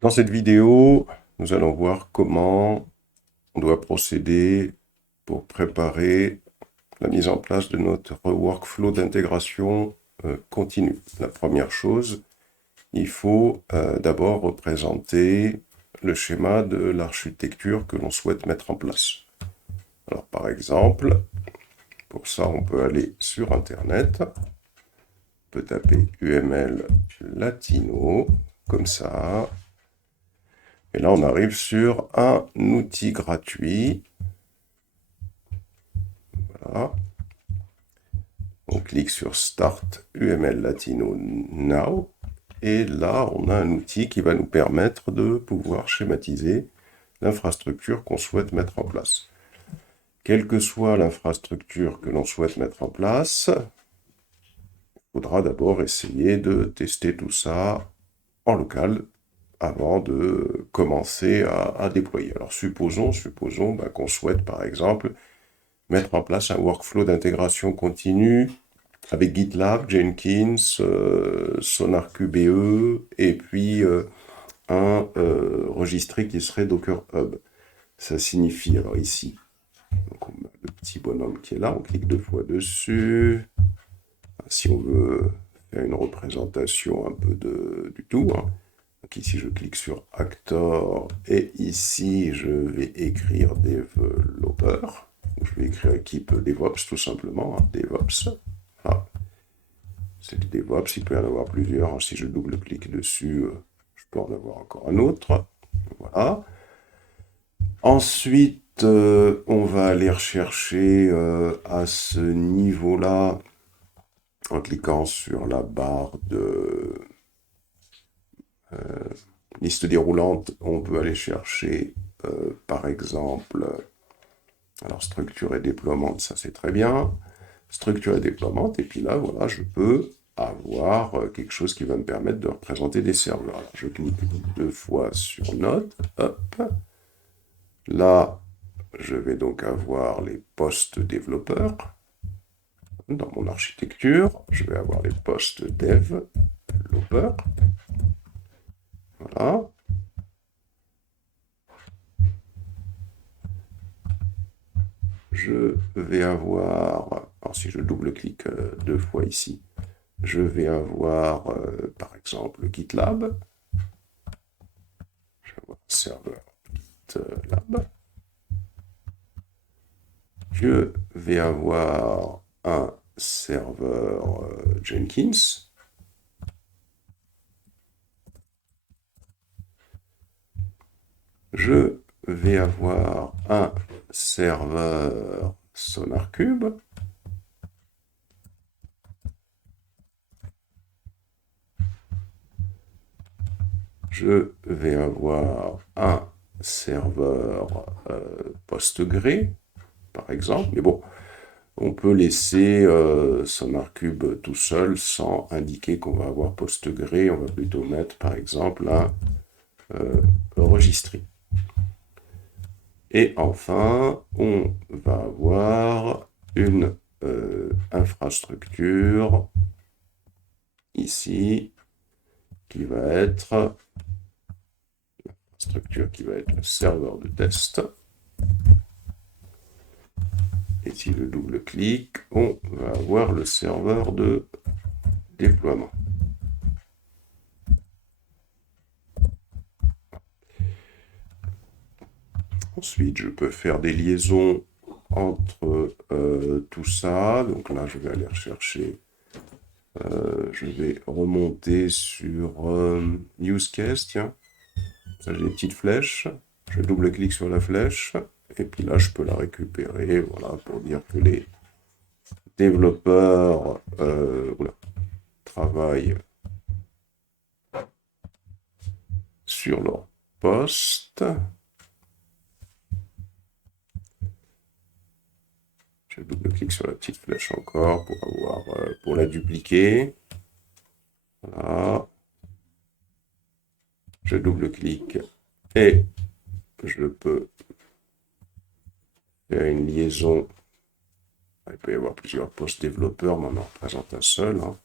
Dans cette vidéo, nous allons voir comment on doit procéder pour préparer la mise en place de notre workflow d'intégration continue. La première chose, il faut d'abord représenter le schéma de l'architecture que l'on souhaite mettre en place. Alors par exemple, pour ça on peut aller sur Internet, on peut taper UML Latino, comme ça. Et là, on arrive sur un outil gratuit. Voilà. On clique sur Start UML Latino Now. Et là, on a un outil qui va nous permettre de pouvoir schématiser l'infrastructure qu'on souhaite mettre en place. Quelle que soit l'infrastructure que l'on souhaite mettre en place, il faudra d'abord essayer de tester tout ça en local avant de commencer à déployer. Alors supposons qu'on souhaite par exemple mettre en place un workflow d'intégration continue avec GitLab, Jenkins, SonarQBE et puis un registré qui serait Docker Hub. Ça signifie, alors ici, donc on a le petit bonhomme qui est là, on clique 2 fois dessus. Si on veut faire une représentation un peu du tout, hein. Donc ici je clique sur Actor et ici je vais écrire Developer. Je vais écrire équipe DevOps tout simplement, hein, DevOps. Voilà. C'est le DevOps, il peut y en avoir plusieurs. Si je double-clique dessus, je peux en avoir encore un autre. Voilà. Ensuite, on va aller rechercher à ce niveau-là, en cliquant sur la barre de liste déroulante, on peut aller chercher, par exemple, alors structure et déploiement, ça c'est très bien. Structure et déploiement, et puis là, voilà, je peux avoir quelque chose qui va me permettre de représenter des serveurs. Alors, je clique 2 fois sur Note, hop. Là, je vais donc avoir les postes développeurs. Dans mon architecture, je vais avoir les postes dev, développeurs. Voilà. Je vais avoir, alors si je double-clique 2 fois ici, je vais avoir par exemple GitLab. Je vais avoir serveur GitLab. Je vais avoir un serveur Jenkins. Je vais avoir un serveur SonarCube. Je vais avoir un serveur PostgreSQL, par exemple. Mais bon, on peut laisser SonarCube tout seul sans indiquer qu'on va avoir PostgreSQL. On va plutôt mettre, par exemple, un registry. Et enfin, on va avoir une infrastructure ici qui va être le serveur de test. Et si je double-clique, on va avoir le serveur de déploiement. Ensuite, je peux faire des liaisons entre tout ça. Donc là, je vais aller rechercher. Je vais remonter sur Use Case, tiens. J'ai des petites flèches. Je double-clique sur la flèche. Et puis là, je peux la récupérer. Voilà, pour dire que les développeurs travaillent sur leur poste. Je double-clique sur la petite flèche encore pour pour la dupliquer. Voilà. Je double-clique et je peux faire une liaison. Il peut y avoir plusieurs postes développeurs, mais on en représente un seul. Hein.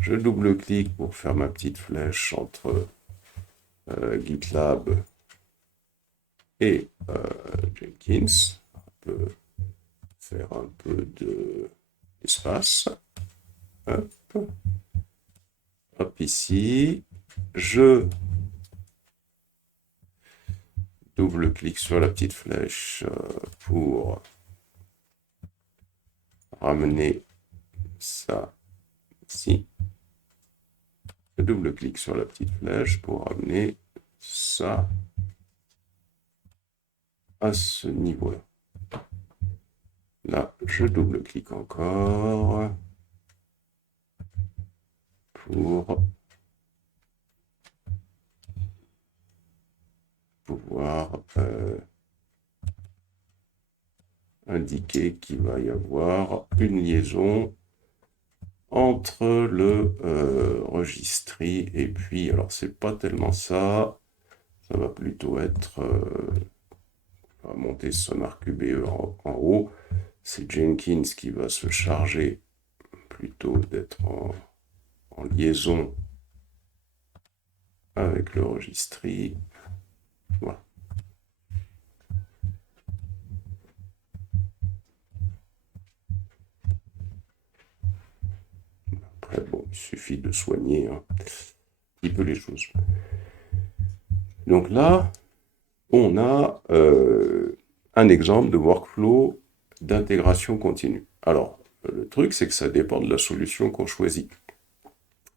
Je double-clique pour faire ma petite flèche entre GitLab et Jenkins. On peut faire un peu d'espace. Hop. Hop, ici. Je double-clique sur la petite flèche pour ramener ça ici. Je double-clique sur la petite flèche pour ramener ça à ce niveau-là. Là, je double-clique encore pour pouvoir indiquer qu'il va y avoir une liaison entre le registry et puis, alors c'est pas tellement ça, ça va plutôt être, on va monter Sonar QBE en haut, c'est Jenkins qui va se charger plutôt d'être en liaison avec le registry. Voilà. Après, bon, il suffit de soigner un petit peu les choses. Donc là, on a un exemple de workflow d'intégration continue. Alors, le truc, c'est que ça dépend de la solution qu'on choisit.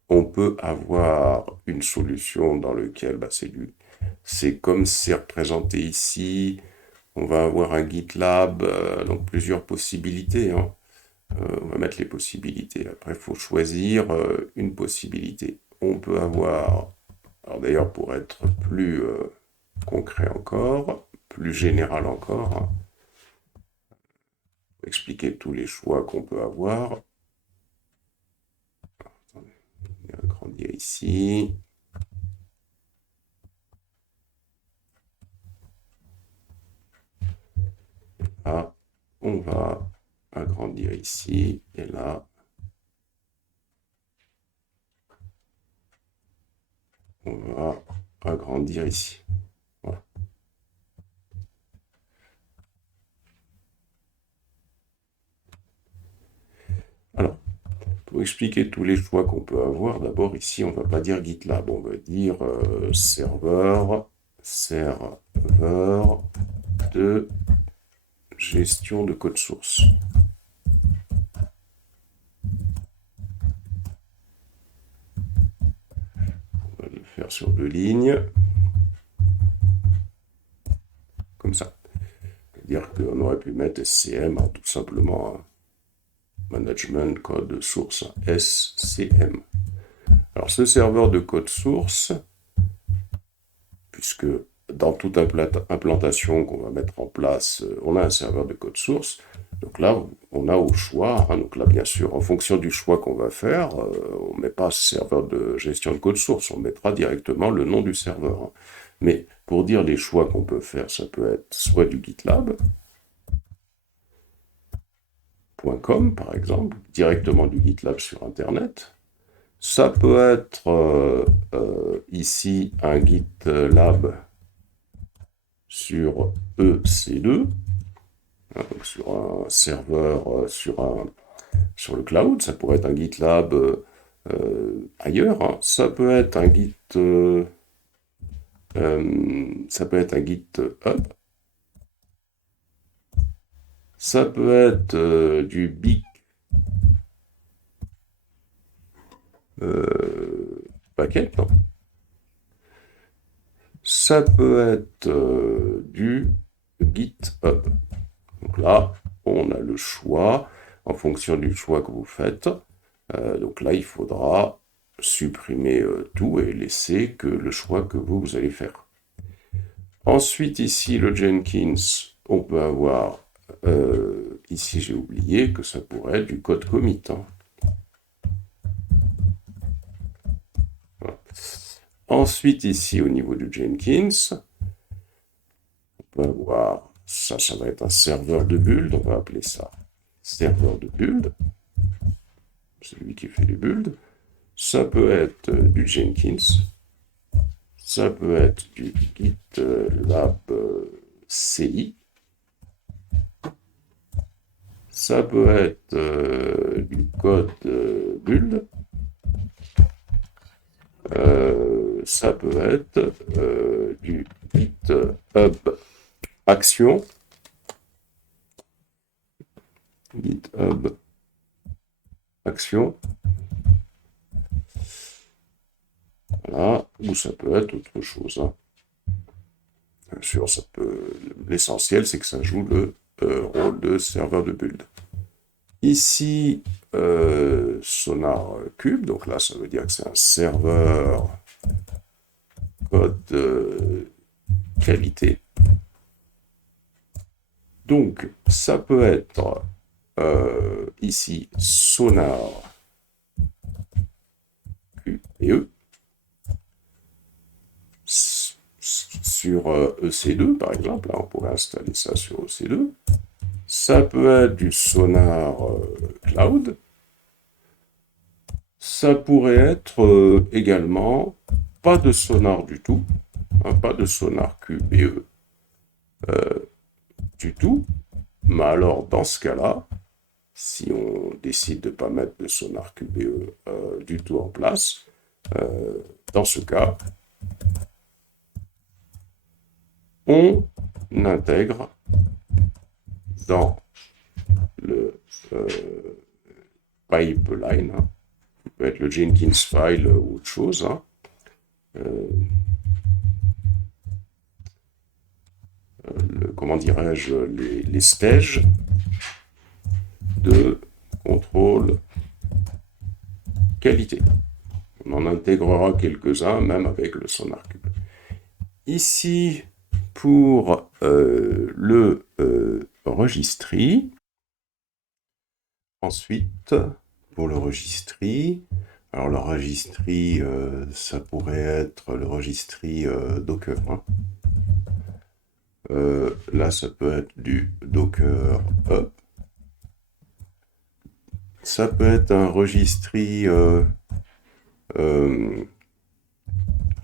On peut avoir une solution dans laquelle c'est comme c'est représenté ici. On va avoir un GitLab, donc plusieurs possibilités. Hein. On va mettre les possibilités. Après, il faut choisir une possibilité. On peut avoir, alors d'ailleurs pour être plus concret encore, plus général encore, hein, expliquer tous les choix qu'on peut avoir. Attendez, on va agrandir ici. Là, on va agrandir ici, et là, on va agrandir ici. Voilà. Alors, pour expliquer tous les choix qu'on peut avoir, d'abord ici, on ne va pas dire GitLab, on va dire serveur de gestion de code source. On va le faire sur 2 lignes. Comme ça. C'est-à-dire qu'on aurait pu mettre SCM, hein, tout simplement, hein, Management Code Source, SCM. Alors ce serveur de code source, puisque dans toute implantation qu'on va mettre en place, on a un serveur de code source. Donc là, on a au choix, hein, donc là bien sûr, en fonction du choix qu'on va faire, on ne met pas serveur de gestion de code source, on mettra directement le nom du serveur. Hein. Mais pour dire les choix qu'on peut faire, ça peut être soit du GitLab.com par exemple, directement du GitLab sur Internet. Ça peut être ici un GitLab sur EC2, hein, donc sur un serveur, sur le cloud. Ça pourrait être un GitLab ailleurs. Hein. Ça peut être un ça peut être un GitHub. Ça peut être du Big Packet. Non. Ça peut être du GitHub. Donc là, on a le choix en fonction du choix que vous faites. Donc là, il faudra supprimer tout et laisser que le choix que vous allez faire. Ensuite, ici, le Jenkins, on peut avoir, ici j'ai oublié que ça pourrait être du code commit. Hein. Voilà. Ensuite, ici, au niveau du Jenkins, on peut avoir, ça va être un serveur de build, on va appeler ça serveur de build, c'est lui qui fait les builds. Ça peut être du Jenkins, Ça peut être du GitLab CI. Ça peut être du code build. Ça peut être du GitHub Action. GitHub Action. Voilà. Ou ça peut être autre chose. Hein. Bien sûr, ça peut. L'essentiel, c'est que ça joue le rôle de serveur de build. Ici, Sonar Cube, donc là, ça veut dire que c'est un serveur code qualité. Donc, ça peut être ici Sonar QPE sur EC2, par exemple. Là, on pourrait installer ça sur EC2. Ça peut être du Sonar Cloud. Ça pourrait être également pas de sonar du tout, hein, pas de sonar QBE du tout. Mais alors, dans ce cas-là, si on décide de ne pas mettre de sonar QBE du tout en place, dans ce cas, on intègre dans le pipeline, hein, qui peut être le Jenkins file ou autre chose, hein, comment dirais-je, les stages de contrôle qualité. On en intégrera quelques-uns, même avec le sonar cube. Ici, pour le registry, ensuite, pour le registry, alors le registry, ça pourrait être le registry Docker. Hein. Là, ça peut être du Docker Up. Ça peut être un registry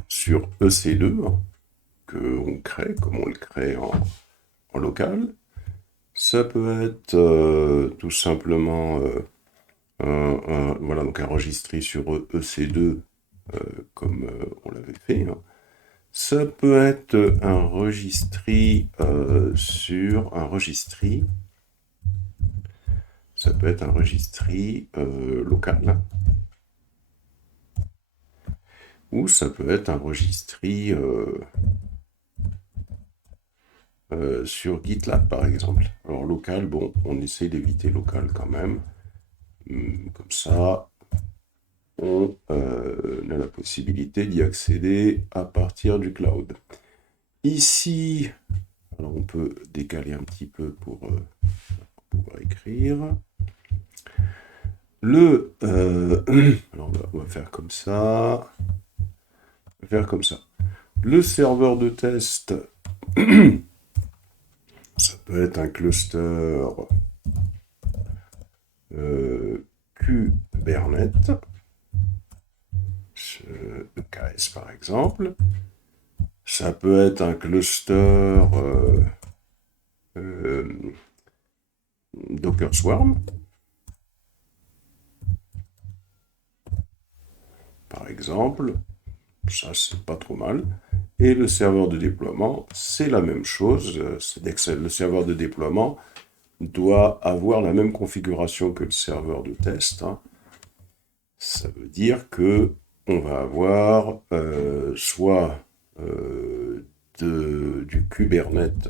sur EC2 hein, qu'on crée, comme on le crée en local. Ça peut être tout simplement voilà, donc un registry sur EC2 comme on l'avait fait. Hein. Ça peut être un registry sur un registry. Ça peut être un registry local. Ou ça peut être un registry sur GitLab, par exemple. Alors, local, bon, on essaie d'éviter local quand même. Comme ça, on a la possibilité d'y accéder à partir du cloud. Ici, alors on peut décaler un petit peu pour pouvoir écrire. Alors on va faire comme ça. On va faire comme ça. Le serveur de test, ça peut être un cluster Kubernetes, EKS par exemple. Ça peut être un cluster Docker Swarm, par exemple. Ça, c'est pas trop mal. Et le serveur de déploiement, c'est la même chose. Le serveur de déploiement doit avoir la même configuration que le serveur de test. Hein. Ça veut dire que on va avoir soit du Kubernetes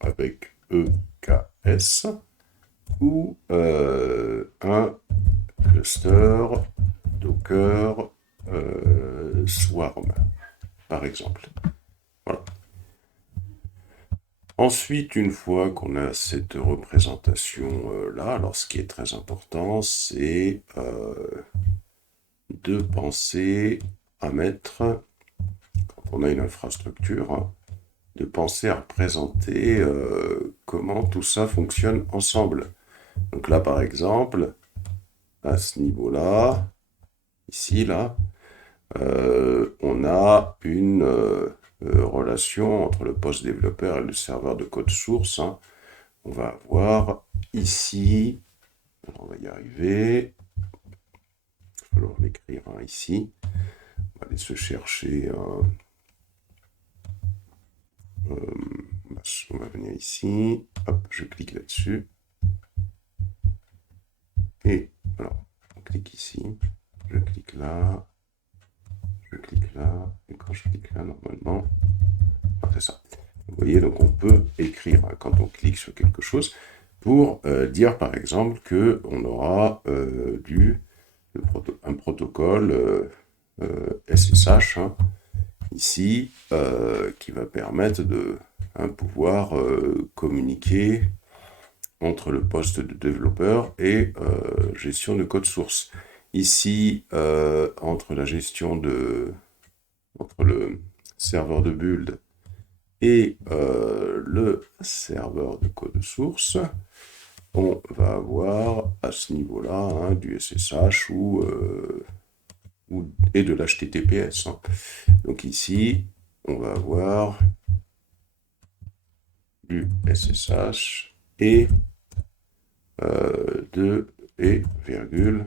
avec EKS ou un cluster Docker Swarm, par exemple. Voilà. Ensuite, une fois qu'on a cette représentation-là, alors ce qui est très important, c'est de penser à mettre, quand on a une infrastructure, de penser à représenter comment tout ça fonctionne ensemble. Donc là, par exemple, à ce niveau-là, ici, là, on a une relation entre le poste développeur et le serveur de code source, hein. On va avoir ici, on va y arriver, il va falloir l'écrire ici, on va aller se chercher on va venir ici, hop, je clique là-dessus, et alors, on clique ici, je clique là, et quand je clique là, normalement, c'est ça. Vous voyez, donc on peut écrire quand on clique sur quelque chose pour dire par exemple qu'on aura un protocole SSH hein, ici qui va permettre de pouvoir communiquer entre le poste de développeur et gestion de code source. Ici, entre le serveur de build et le serveur de code source, on va avoir à ce niveau-là hein, du SSH et de l'HTTPS. Hein. Donc ici, on va avoir du SSH et virgule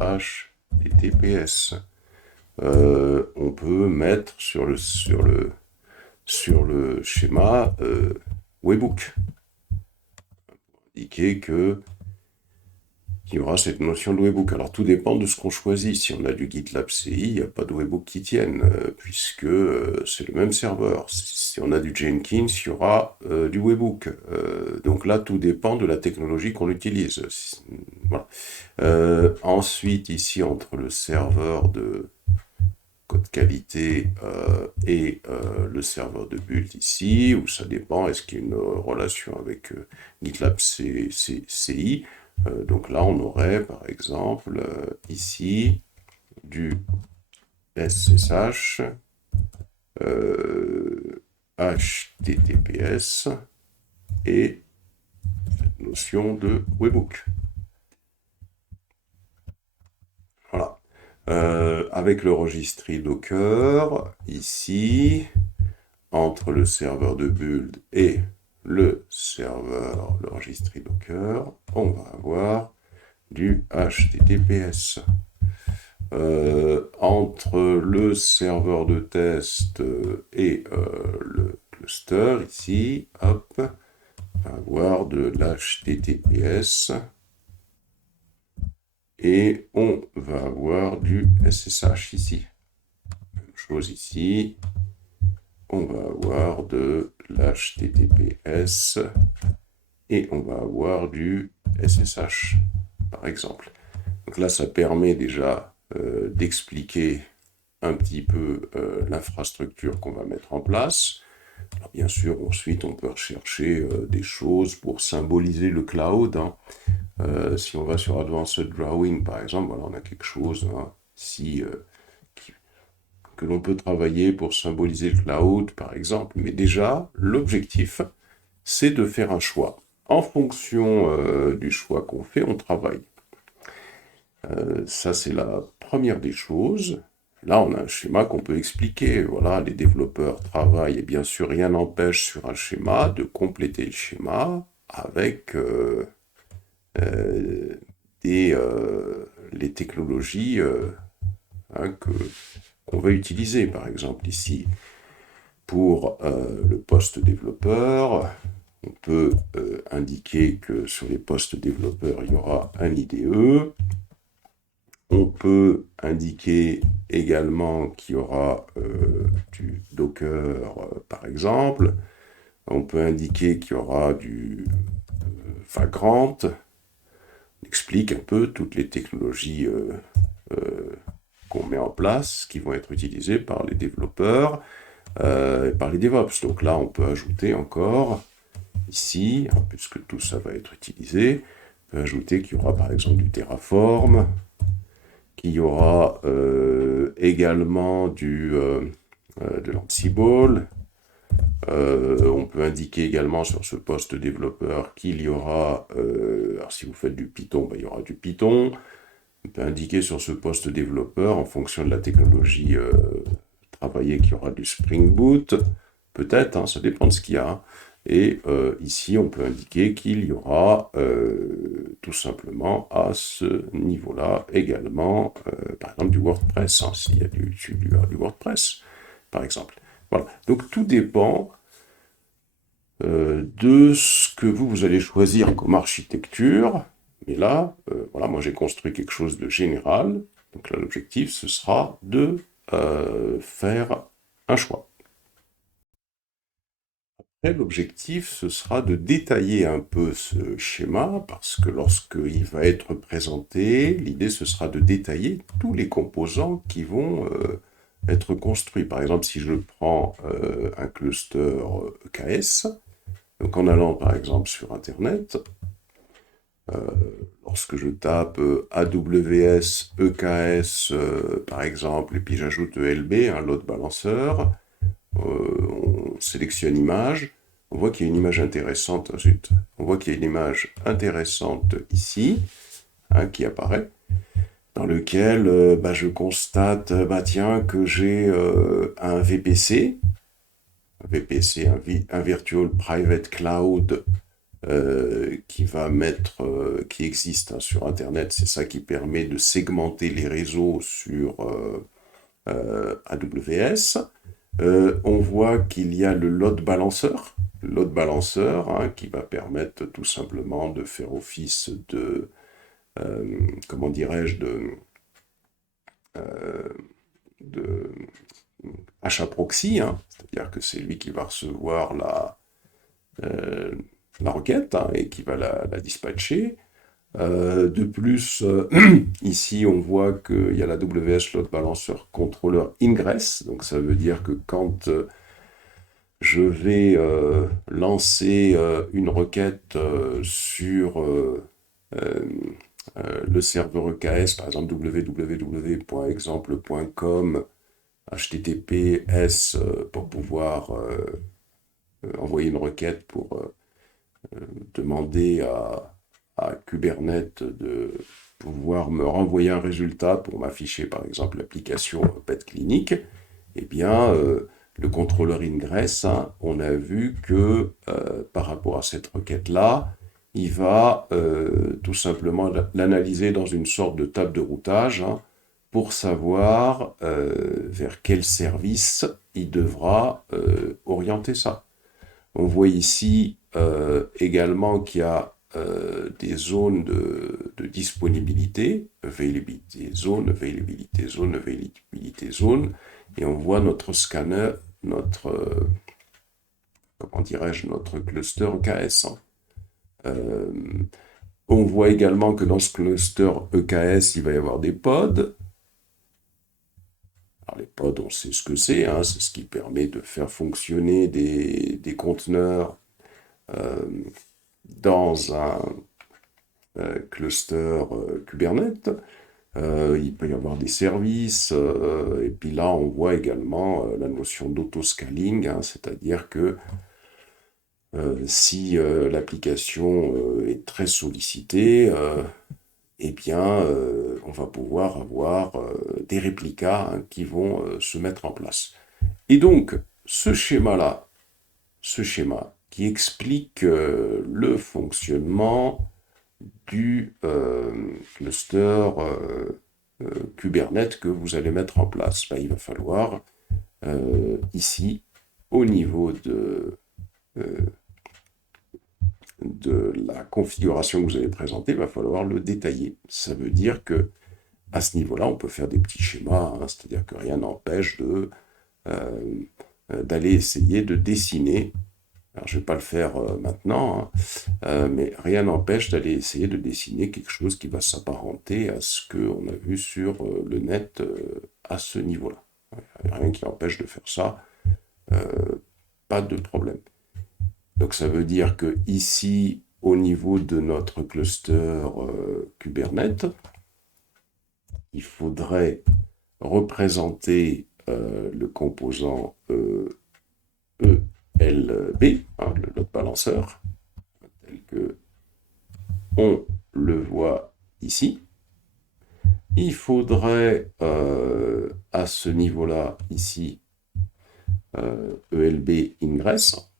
HTTPS. On peut mettre sur le schéma Webhook indiquer qu'il y aura cette notion de webhook. Alors tout dépend de ce qu'on choisit. Si on a du GitLab CI, il n'y a pas de webhook qui tienne, puisque c'est le même serveur. Si on a du Jenkins, il y aura du webhook. Donc là, tout dépend de la technologie qu'on utilise. Voilà. Ensuite, ici, entre le serveur de code qualité et le serveur de build ici, où ça dépend, est-ce qu'il y a une relation avec GitLab CI. Donc là, on aurait par exemple ici du SSH HTTPS et cette notion de webhook. Voilà. Avec le registry Docker, ici, entre le serveur de build et le registry Docker, on va avoir du HTTPS. Entre le serveur de test et le cluster, ici, hop, on va avoir de l'HTTPS et on va avoir du SSH ici. Même chose ici, on va avoir de l'HTTPS et on va avoir du SSH, par exemple. Donc là, ça permet déjà d'expliquer un petit peu l'infrastructure qu'on va mettre en place. Alors bien sûr, ensuite, on peut rechercher des choses pour symboliser le cloud. Hein. Si on va sur Advanced Drawing, par exemple, voilà, on a quelque chose hein, ici que l'on peut travailler pour symboliser le cloud, par exemple. Mais déjà, l'objectif, c'est de faire un choix. En fonction du choix qu'on fait, on travaille. Ça, c'est la première des choses. Là, on a un schéma qu'on peut expliquer. Voilà, les développeurs travaillent et bien sûr, rien n'empêche sur un schéma de compléter le schéma avec les technologies hein, qu'on va utiliser. Par exemple, ici, pour le poste développeur, on peut indiquer que sur les postes développeurs, il y aura un IDE. On peut indiquer également qu'il y aura du Docker, par exemple. On peut indiquer qu'il y aura du Vagrant. On explique un peu toutes les technologies qu'on met en place, qui vont être utilisées par les développeurs et par les DevOps. Donc là, on peut ajouter encore, ici, hein, puisque tout ça va être utilisé, on peut ajouter qu'il y aura par exemple du Terraform, qu'il y aura également de l'Ansible. On peut indiquer également sur ce poste développeur qu'il y aura, alors si vous faites du Python, il y aura du Python. On peut indiquer sur ce poste développeur, en fonction de la technologie travaillée, qu'il y aura du Spring Boot, peut-être, hein, ça dépend de ce qu'il y a. Et ici, on peut indiquer qu'il y aura tout simplement à ce niveau-là également, par exemple, du WordPress, hein, s'il y a du WordPress, par exemple. Voilà. Donc tout dépend de ce que vous allez choisir comme architecture. Mais là, voilà, moi j'ai construit quelque chose de général. Donc là, l'objectif, ce sera de faire un choix. Après, l'objectif, ce sera de détailler un peu ce schéma, parce que lorsqu'il va être présenté, l'idée, ce sera de détailler tous les composants qui vont être construits. Par exemple, si je prends un cluster EKS, donc en allant par exemple sur Internet, lorsque je tape AWS EKS par exemple, et puis j'ajoute ELB, un load balancer, on sélectionne image, on voit qu'il y a une image intéressante, on voit qu'il y a une image intéressante ici, hein, qui apparaît, dans lequel je constate tiens, que j'ai un VPC, un Virtual Private Cloud, qui va mettre, qui existe hein, sur Internet. C'est ça qui permet de segmenter les réseaux sur AWS. On voit qu'il y a le load balancer, hein, qui va permettre tout simplement de faire office de, comment dirais-je, de achat proxy, hein, c'est-à-dire que c'est lui qui va recevoir la requête hein, et qui va la dispatcher. De plus, ici, on voit qu'il y a la WS Load Balancer Controller Ingress. Donc, ça veut dire que quand je vais lancer une requête sur le serveur EKS, par exemple www.exemple.com, HTTPS, pour pouvoir envoyer une requête pour demander à Kubernetes de pouvoir me renvoyer un résultat pour m'afficher par exemple l'application PET Clinic, eh bien le contrôleur ingress, hein, on a vu que par rapport à cette requête-là, il va tout simplement l'analyser dans une sorte de table de routage hein, pour savoir vers quel service il devra orienter ça. On voit ici également qu'il y a des zones de disponibilité, availability zone, availability zone, availability zone, et on voit notre scanner, notre, comment dirais-je, notre cluster EKS. On voit également que dans ce cluster EKS, il va y avoir des pods. Alors les pods, on sait ce que c'est, hein, c'est ce qui permet de faire fonctionner des conteneurs dans un cluster Kubernetes. Il peut y avoir des services, et puis là on voit également la notion d'auto-scaling, hein, c'est-à-dire que si l'application est très sollicitée, eh bien on va pouvoir avoir des réplicas hein, qui vont se mettre en place. Et donc ce schéma-là, ce schéma qui explique le fonctionnement du cluster Kubernetes que vous allez mettre en place. Ben, il va falloir ici, au niveau de la configuration que vous avez présentée, il va falloir le détailler. Ça veut dire que à ce niveau-là, on peut faire des petits schémas, hein, c'est-à-dire que rien n'empêche d'aller essayer de dessiner. Alors, je ne vais pas le faire maintenant, hein, mais rien n'empêche d'aller essayer de dessiner quelque chose qui va s'apparenter à ce qu'on a vu sur le net à ce niveau-là. Il n'y a rien qui empêche de faire ça, pas de problème. Donc ça veut dire que ici, au niveau de notre cluster Kubernetes, il faudrait représenter le composant ELB, hein, le load balancer, tel que on le voit ici. Il faudrait à ce niveau-là, ici, ELB ingress.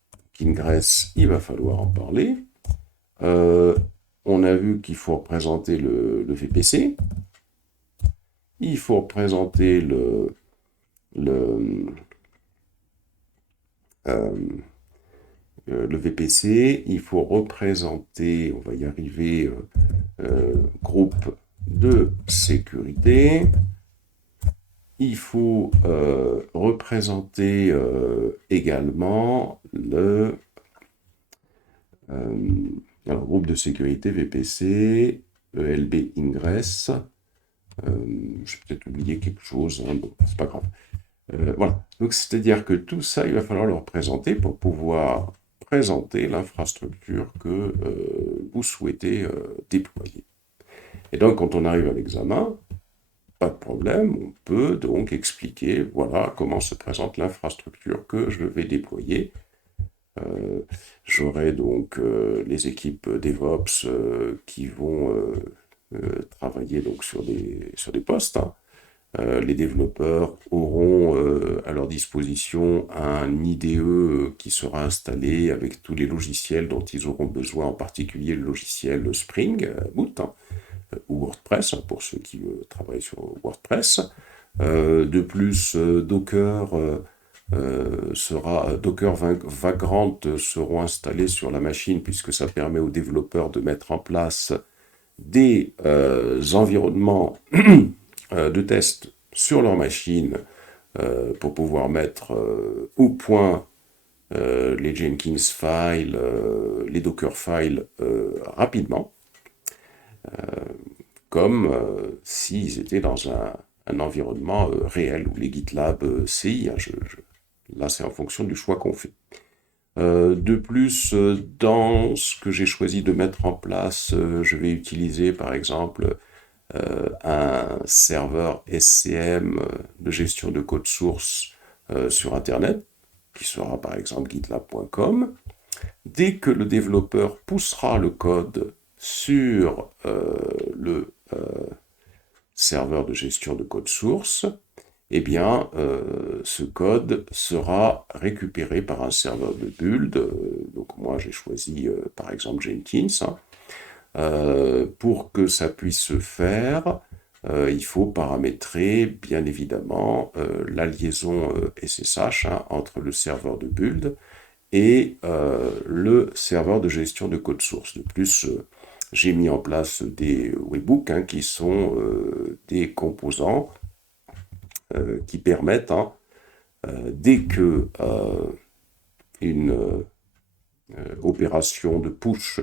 Ingress, il va falloir en parler. On a vu qu'il faut représenter le VPC. Il faut représenter le VPC. Il faut représenter, on va y arriver, groupe de sécurité. Il faut représenter également le alors, groupe de sécurité VPC, ELB ingress. J'ai peut-être oublié quelque chose, hein, bon, c'est pas grave. Voilà. Donc, c'est-à-dire que tout ça, il va falloir le représenter pour pouvoir présenter l'infrastructure que vous souhaitez déployer. Et donc, quand on arrive à l'examen, pas de problème, on peut donc expliquer, voilà, comment se présente l'infrastructure que je vais déployer. J'aurai donc les équipes DevOps qui vont travailler donc sur des postes. Hein. Les développeurs auront à leur disposition un IDE qui sera installé avec tous les logiciels dont ils auront besoin, en particulier le logiciel Spring Boot, hein, ou WordPress, hein, pour ceux qui travaillent sur WordPress. De plus, Docker Vagrant seront installés sur la machine, puisque ça permet aux développeurs de mettre en place des environnements de test sur leur machine pour pouvoir mettre au point les Jenkins files, les Docker files rapidement, comme s'ils étaient dans un environnement réel, ou les GitLab CI. Hein, là, c'est en fonction du choix qu'on fait. De plus, dans ce que j'ai choisi de mettre en place, je vais utiliser par exemple un serveur SCM de gestion de code source sur Internet, qui sera par exemple gitlab.com. Dès que le développeur poussera le code sur le serveur de gestion de code source, eh bien, ce code sera récupéré par un serveur de build. Donc moi, j'ai choisi par exemple Jenkins. Hein. Pour que ça puisse se faire, il faut paramétrer, bien évidemment, la liaison SSH hein, entre le serveur de build et le serveur de gestion de code source. De plus, j'ai mis en place des webhooks hein, qui sont des composants qui permettent, hein, dès que une opération de push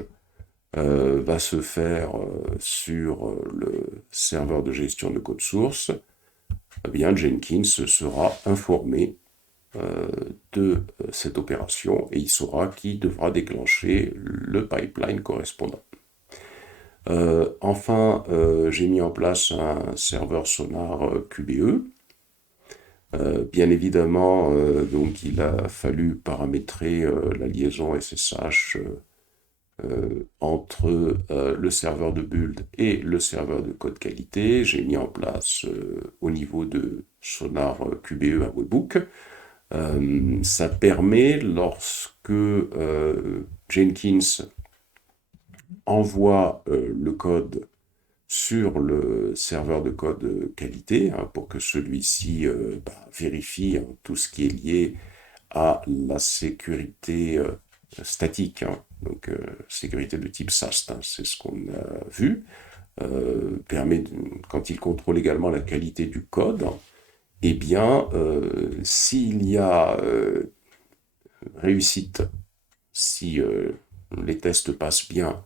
va se faire sur le serveur de gestion de code source, eh bien Jenkins sera informé de cette opération et il saura qui devra déclencher le pipeline correspondant. Enfin, j'ai mis en place un serveur Sonar QBE. Bien évidemment, donc il a fallu paramétrer la liaison SSH entre le serveur de build et le serveur de code qualité. J'ai mis en place au niveau de Sonar QBE un webhook. Ça permet, lorsque Jenkins envoie le code sur le serveur de code qualité hein, pour que celui-ci vérifie hein, tout ce qui est lié à la sécurité statique, hein, donc sécurité de type SAST, hein, c'est ce qu'on a vu, permet, quand il contrôle également la qualité du code, eh bien, s'il y a réussite, si les tests passent bien,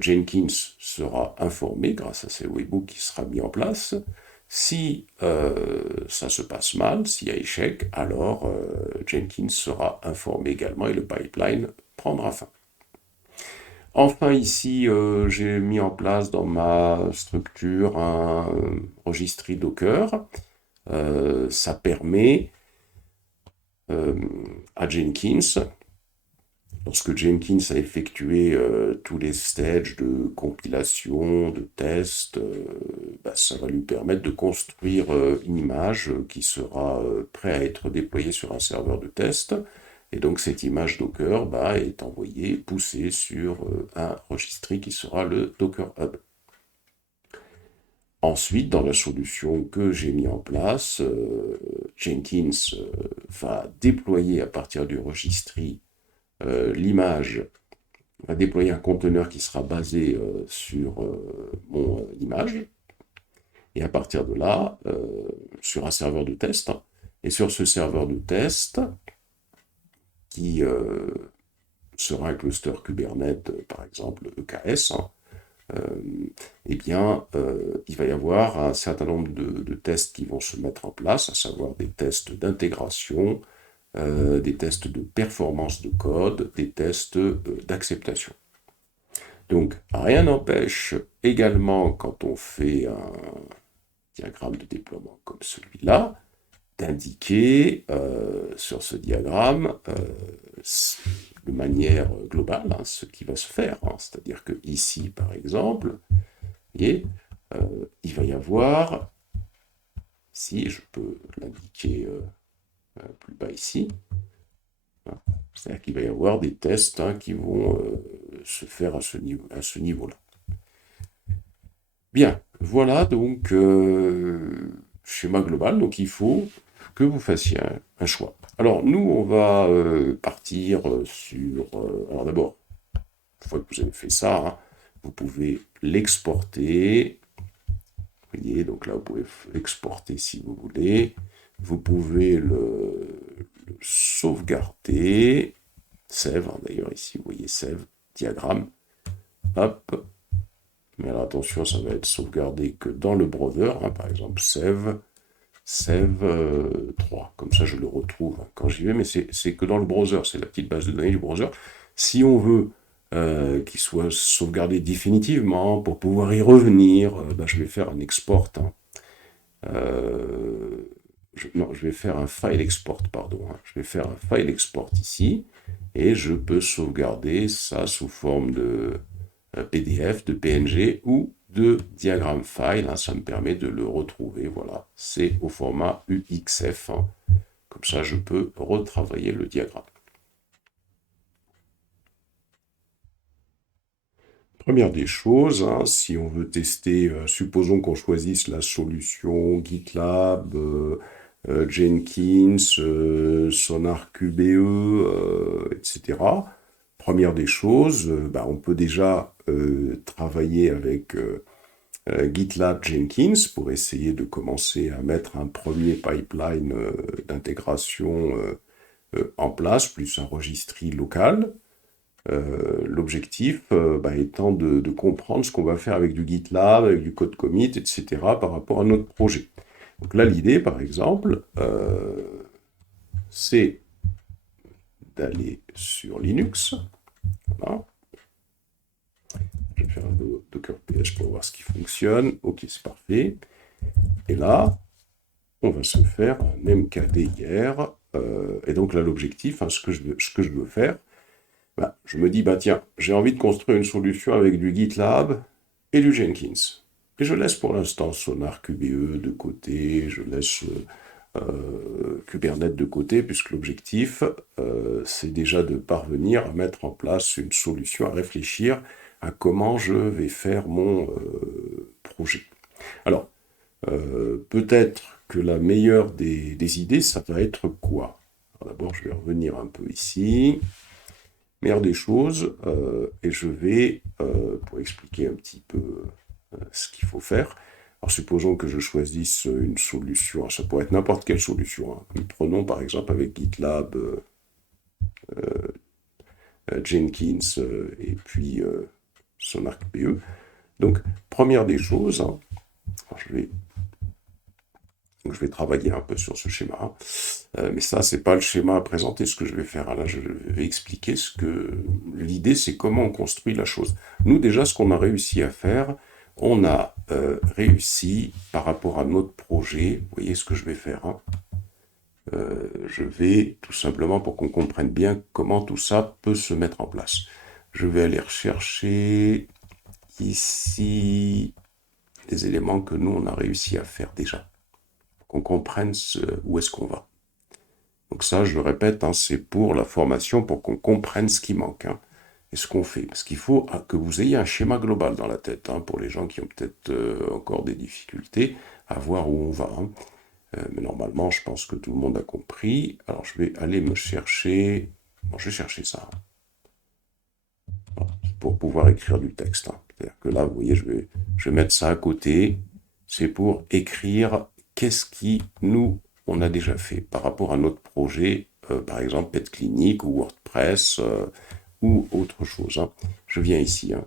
Jenkins sera informé grâce à ces webhooks qui sera mis en place. Si ça se passe mal, s'il y a échec, alors Jenkins sera informé également et le pipeline prendra fin. Enfin ici, j'ai mis en place dans ma structure un registry Docker. Ça permet à Jenkins lorsque Jenkins a effectué tous les stages de compilation, de test, ça va lui permettre de construire une image qui sera prête à être déployée sur un serveur de test. Et donc cette image Docker est envoyée, poussée sur un registry qui sera le Docker Hub. Ensuite, dans la solution que j'ai mis en place, Jenkins va déployer à partir du registry l'image, va déployer un conteneur qui sera basé sur mon image, et à partir de là, sur un serveur de test, et sur ce serveur de test, qui sera un cluster Kubernetes, par exemple EKS, il va y avoir un certain nombre de tests qui vont se mettre en place, à savoir des tests d'intégration, des tests de performance de code, des tests d'acceptation. Donc, rien n'empêche également, quand on fait un diagramme de déploiement comme celui-là, d'indiquer sur ce diagramme de manière globale ce qui va se faire. C'est-à-dire que ici, par exemple, vous voyez, il va y avoir, si je peux l'indiquer plus bas ici, c'est-à-dire qu'il va y avoir des tests qui vont se faire à ce niveau-là. Bien, voilà donc schéma global. Donc il faut que vous fassiez un choix. Alors nous, on va partir sur... alors d'abord, une fois que vous avez fait ça, vous pouvez l'exporter. Vous voyez, donc là, vous pouvez l'exporter si vous voulez. Vous pouvez le sauvegarder. Save, d'ailleurs, ici, vous voyez save, diagramme. Hop. Mais alors attention, ça va être sauvegardé que dans le browser. Par exemple, save 3. Comme ça, je le retrouve quand j'y vais. Mais c'est que dans le browser. C'est la petite base de données du browser. Si on veut qu'il soit sauvegardé définitivement pour pouvoir y revenir, je vais faire un export. Je vais faire un file export, pardon. Je vais faire un file export ici, et je peux sauvegarder ça sous forme de PDF, de PNG ou de diagramme file. Ça me permet de le retrouver. Voilà, c'est au format UXF. Comme ça, je peux retravailler le diagramme. Première des choses, si on veut tester, supposons qu'on choisisse la solution GitLab, Jenkins, SonarQBE, etc. Première des choses, on peut déjà travailler avec GitLab Jenkins pour essayer de commencer à mettre un premier pipeline d'intégration en place, plus un registry local. L'objectif étant de comprendre ce qu'on va faire avec du GitLab, avec du code commit, etc. par rapport à notre projet. Donc là, l'idée, par exemple, c'est d'aller sur Linux. Voilà. Je vais faire un Docker PS pour voir ce qui fonctionne. Ok, c'est parfait. Et là, on va se faire un mkdir. Et donc là, l'objectif, ce que je veux faire, je me dis, tiens, j'ai envie de construire une solution avec du GitLab et du Jenkins. Et je laisse pour l'instant SonarQBE de côté, je laisse Kubernetes de côté, puisque l'objectif, c'est déjà de parvenir à mettre en place une solution, à réfléchir à comment je vais faire mon projet. Alors, peut-être que la meilleure des idées, ça va être quoi? D'abord, je vais revenir un peu ici. Meilleure des choses, et je vais, pour expliquer un petit peu ce qu'il faut faire, alors supposons que je choisisse une solution, ça pourrait être n'importe quelle solution, prenons par exemple avec GitLab, Jenkins et puis SonarQBE. Donc, première des choses, je vais travailler un peu sur ce schéma, mais ça, c'est pas le schéma à présenter, ce que je vais faire. Là, je vais expliquer l'idée, c'est comment on construit la chose. Nous, déjà, ce qu'on a réussi à faire, on a réussi, par rapport à notre projet, vous voyez ce que je vais faire, Je vais, tout simplement pour qu'on comprenne bien comment tout ça peut se mettre en place. Je vais aller rechercher ici les éléments que nous, on a réussi à faire déjà, pour qu'on comprenne où est-ce qu'on va. Donc ça, je le répète, hein, c'est pour la formation, pour qu'on comprenne ce qui manque, hein, et ce qu'on fait. Parce qu'il faut que vous ayez un schéma global dans la tête, hein, pour les gens qui ont peut-être encore des difficultés à voir où on va. Hein. Mais normalement, je pense que tout le monde a compris. Alors, je vais aller me chercher... Bon, je vais chercher ça. Voilà, pour pouvoir écrire du texte. Hein. C'est-à-dire que là, vous voyez, je vais mettre ça à côté. C'est pour écrire qu'est-ce qui on a déjà fait par rapport à notre projet, par exemple Pet Clinic ou WordPress ou autre chose. Hein. Je viens ici. Hein.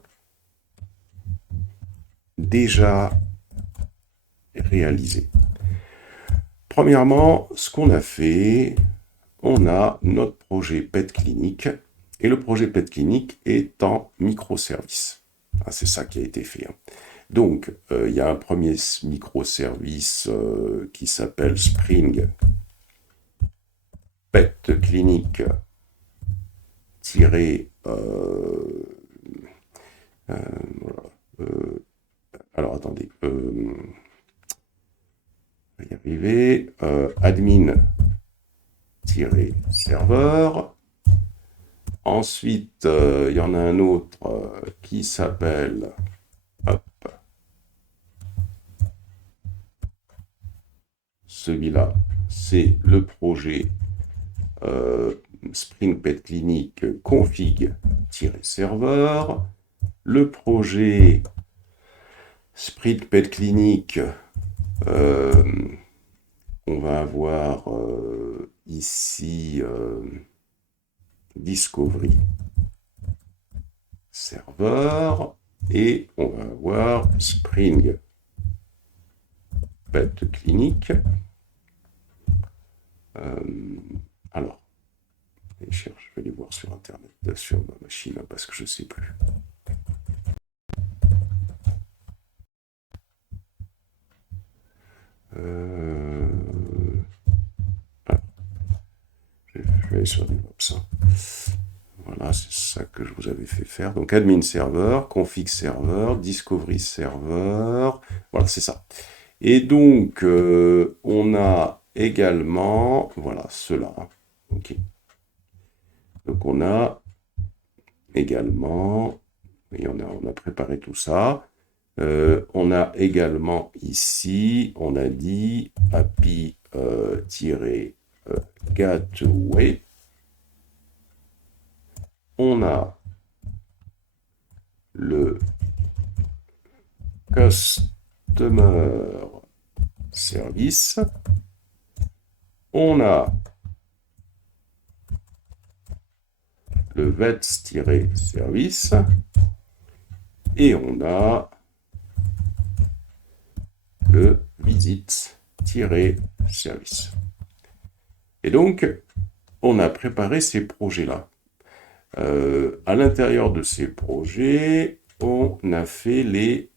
Déjà réalisé. Premièrement, ce qu'on a fait, on a notre projet Pet Clinic, et le projet Pet Clinic est en microservice. Ah, c'est ça qui a été fait. Hein. Donc, il y a un premier microservice qui s'appelle Spring Pet Clinic alors attendez, on va y arriver, admin-serveur. Ensuite, il y en a un autre qui s'appelle, hop, celui-là, c'est le projet Spring Pet Clinic config-serveur. Le projet Spring Pet Clinic, on va avoir ici Discovery Server et on va avoir Spring Pet Clinic. Alors, je vais les voir sur Internet, sur ma machine, parce que je ne sais plus. Je vais aller sur DevOps. Voilà, c'est ça que je vous avais fait faire. Donc, admin serveur, config serveur, discovery serveur. Voilà, c'est ça. Et donc, on a également, voilà, cela. OK. Donc, on a également, et on a préparé tout ça. On a également ici, on a dit API-gateway. On a le customer service. On a le vets-service. Et on a le visite-service. Et donc, on a préparé ces projets-là. À l'intérieur de ces projets, on a fait les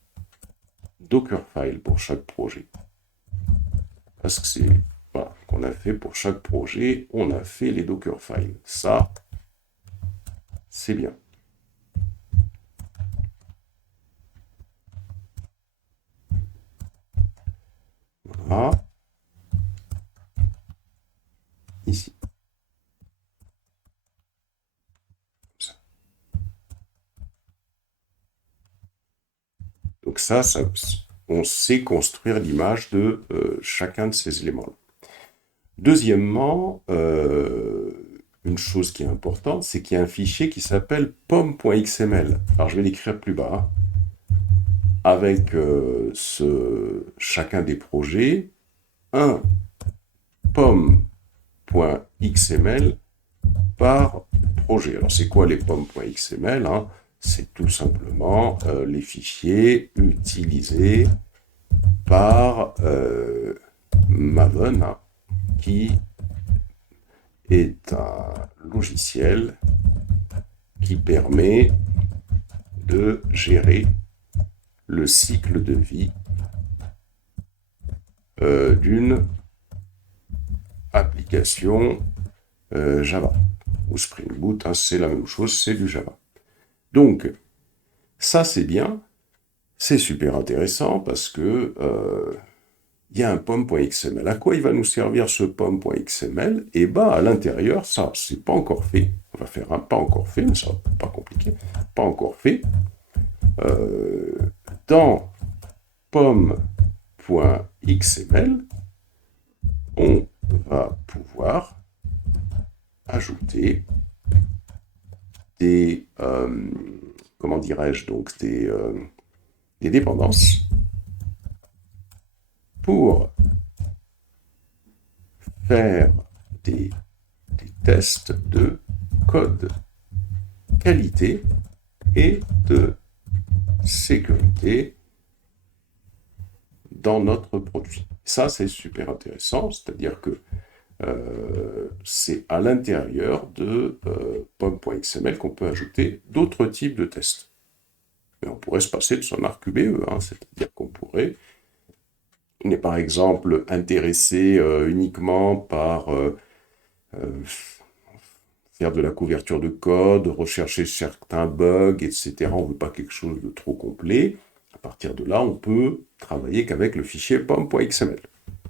Dockerfiles pour chaque projet. Parce que c'est voilà, qu'on a fait pour chaque projet, on a fait les Dockerfiles. Ça, c'est bien. Voilà. Ici. Ça. Donc ça, on sait construire l'image de chacun de ces éléments-là. Deuxièmement, une chose qui est importante, c'est qu'il y a un fichier qui s'appelle pom.xml. Alors je vais l'écrire plus bas, avec chacun des projets, un pom.xml par projet. Alors c'est quoi les pom.xml hein? C'est tout simplement les fichiers utilisés par Maven, hein, qui est un logiciel qui permet de gérer le cycle de vie d'une application Java. Ou Spring Boot, hein, c'est la même chose, c'est du Java. Donc, ça c'est bien, c'est super intéressant parce que il y a un pom.xml. À quoi il va nous servir ce pom.xml? Et à l'intérieur, ça, c'est pas encore fait. On va faire un pas encore fait, mais ça va pas compliqué. Pas encore fait. Dans pom.xml, on va pouvoir ajouter des, comment dirais-je, donc des dépendances pour faire des tests de code qualité et de sécurité dans notre produit. Ça, c'est super intéressant, c'est-à-dire que c'est à l'intérieur de pom.xml qu'on peut ajouter d'autres types de tests. Mais on pourrait se passer de son ArcQBE, hein, c'est-à-dire qu'on pourrait, on est par exemple intéressé uniquement par faire de la couverture de code, rechercher certains bugs, etc. On ne veut pas quelque chose de trop complet. À partir de là, on peut travailler qu'avec le fichier pom.xml.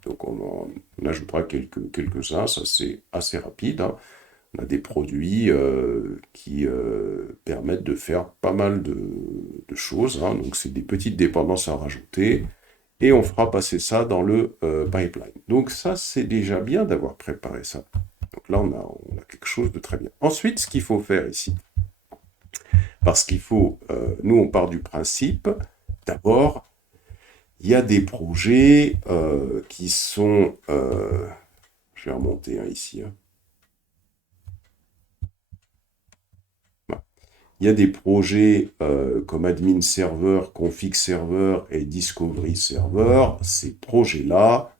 Donc on ajoutera quelques-uns, ça c'est assez rapide. Hein. On a des produits qui permettent de faire pas mal de choses. Hein. Donc c'est des petites dépendances à rajouter. Et on fera passer ça dans le pipeline. Donc ça, c'est déjà bien d'avoir préparé ça. Donc là, on a quelque chose de très bien. Ensuite, ce qu'il faut faire ici, parce qu'il faut, nous, on part du principe, d'abord, il y a des projets qui sont, je vais remonter ici. Hein. Il y a des projets comme admin server, config server et discovery server. Ces projets-là,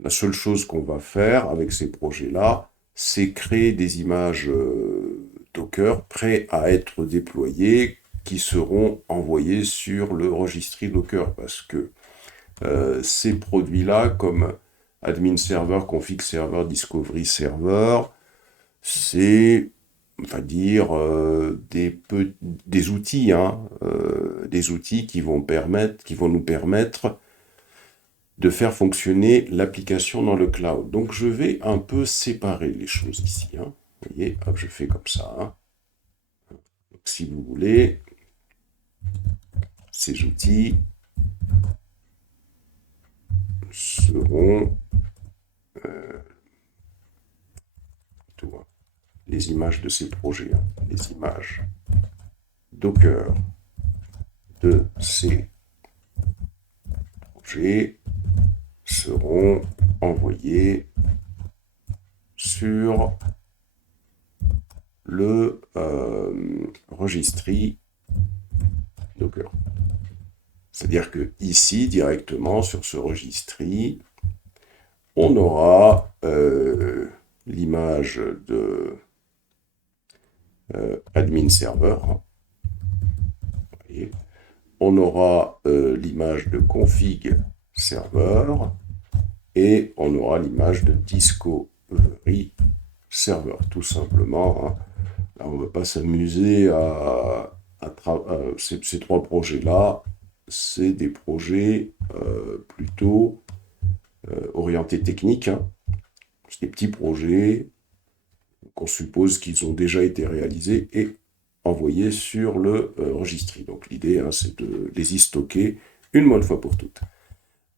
la seule chose qu'on va faire avec ces projets-là, c'est créer des images Docker prêts à être déployées qui seront envoyées sur le registry Docker parce que ces produits-là, comme admin server, config server, discovery server, c'est, on va dire, des outils, hein, des outils qui vont nous permettre de faire fonctionner l'application dans le cloud. Donc je vais un peu séparer les choses ici. Hein. Vous voyez, hop, je fais comme ça. Hein. Donc, si vous voulez, ces outils seront les images de ces projets, hein, les images Docker de ces projets seront envoyées sur le registry Docker. C'est-à-dire que ici, directement sur ce registry, on aura l'image de admin server. Voyez. On aura l'image de config server et on aura l'image de discovery server, tout simplement. Hein. Là, on ne va pas s'amuser à ces trois projets-là. C'est des projets plutôt orientés techniques. Hein. C'est des petits projets qu'on suppose qu'ils ont déjà été réalisés et envoyés sur le registry. Donc l'idée, hein, c'est de les y stocker une bonne fois pour toutes.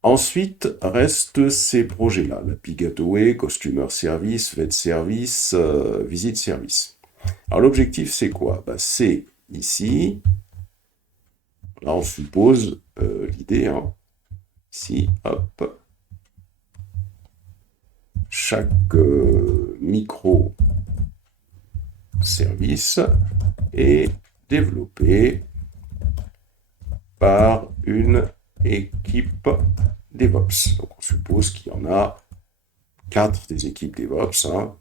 Ensuite, restent ces projets-là, l'API Gateway, Customer Service, Vet Service, Visit Service. Alors l'objectif, c'est quoi? C'est ici, là on suppose l'idée, hein, ici, hop, chaque micro-service est développé par une équipe DevOps. Donc on suppose qu'il y en a 4 des équipes DevOps. Hein.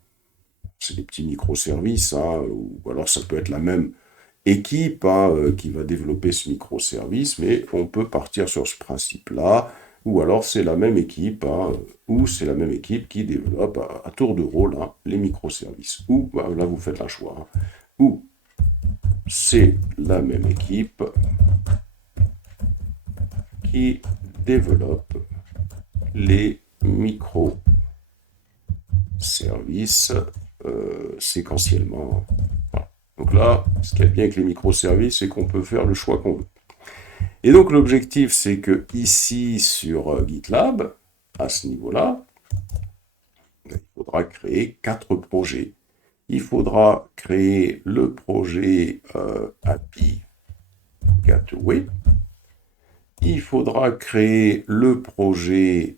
C'est des petits microservices, hein, ou alors ça peut être la même équipe hein, qui va développer ce microservice, mais on peut partir sur ce principe-là. ou alors c'est la même équipe, hein, ou c'est la même équipe qui développe à tour de rôle hein, les microservices. Ou, bah, là vous faites un choix, hein, ou c'est la même équipe qui développe les microservices séquentiellement. Voilà. Donc là, ce qu'il y a de bien avec les microservices, c'est qu'on peut faire le choix qu'on veut. Et donc l'objectif, c'est que ici, sur GitLab, à ce niveau-là, il faudra créer 4 projets. Il faudra créer le projet API Gateway. Il faudra créer le projet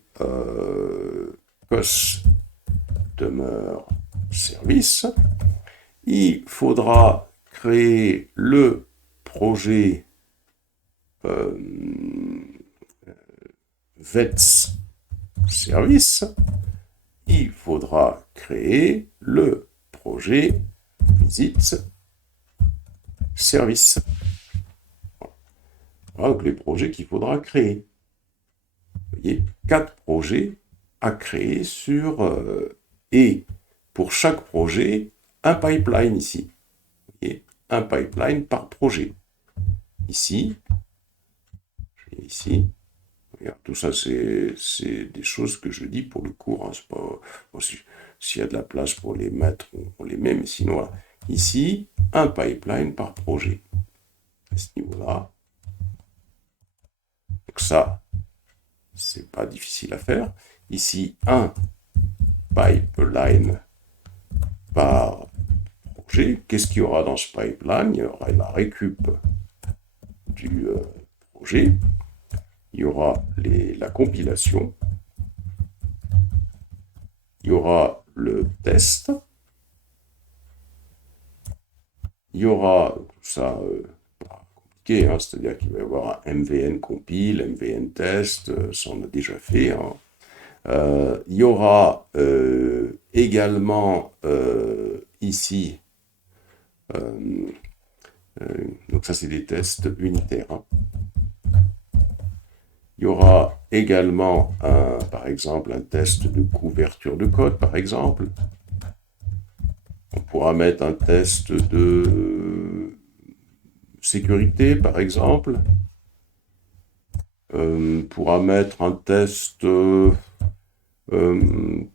Customer Service. Il faudra créer le projet Vets Service. Il faudra créer le projet Visit Service. Voilà donc les projets qu'il faudra créer. Vous voyez, 4 projets à créer sur... et pour chaque projet, un pipeline ici. Vous voyez, un pipeline par projet. Ici, ici. Regarde, tout ça, c'est des choses que je dis pour le cours. Hein, c'est pas, bon, s'il y a de la place pour les mettre, on les met, mais sinon, voilà. Ici, un pipeline par projet. À ce niveau-là. Donc ça, c'est pas difficile à faire. Ici, un pipeline par projet. Qu'est-ce qu'il y aura dans ce pipeline? Il y aura la récup du projet. Il y aura la compilation. Il y aura le test. Il y aura tout ça compliqué, hein, c'est-à-dire qu'il va y avoir un MVN compile, MVN test, ça on a déjà fait. Hein. Il y aura également ici, donc ça c'est des tests unitaires. Hein. Il y aura également, par exemple, un test de couverture de code, par exemple. On pourra mettre un test de sécurité, par exemple. On pourra mettre un test,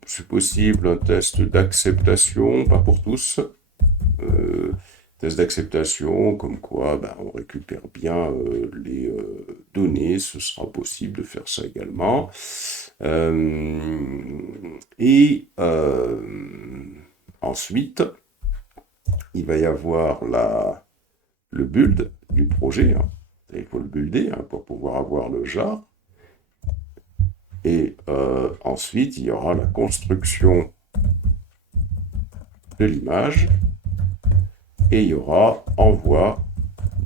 c'est possible, un test d'acceptation, pas pour tous. Test d'acceptation, comme quoi ben, on récupère bien les données, ce sera possible de faire ça également. Et ensuite, il va y avoir le build du projet. Hein. Il faut le builder hein, pour pouvoir avoir le jar. Et ensuite, il y aura la construction de l'image. Et il y aura envoi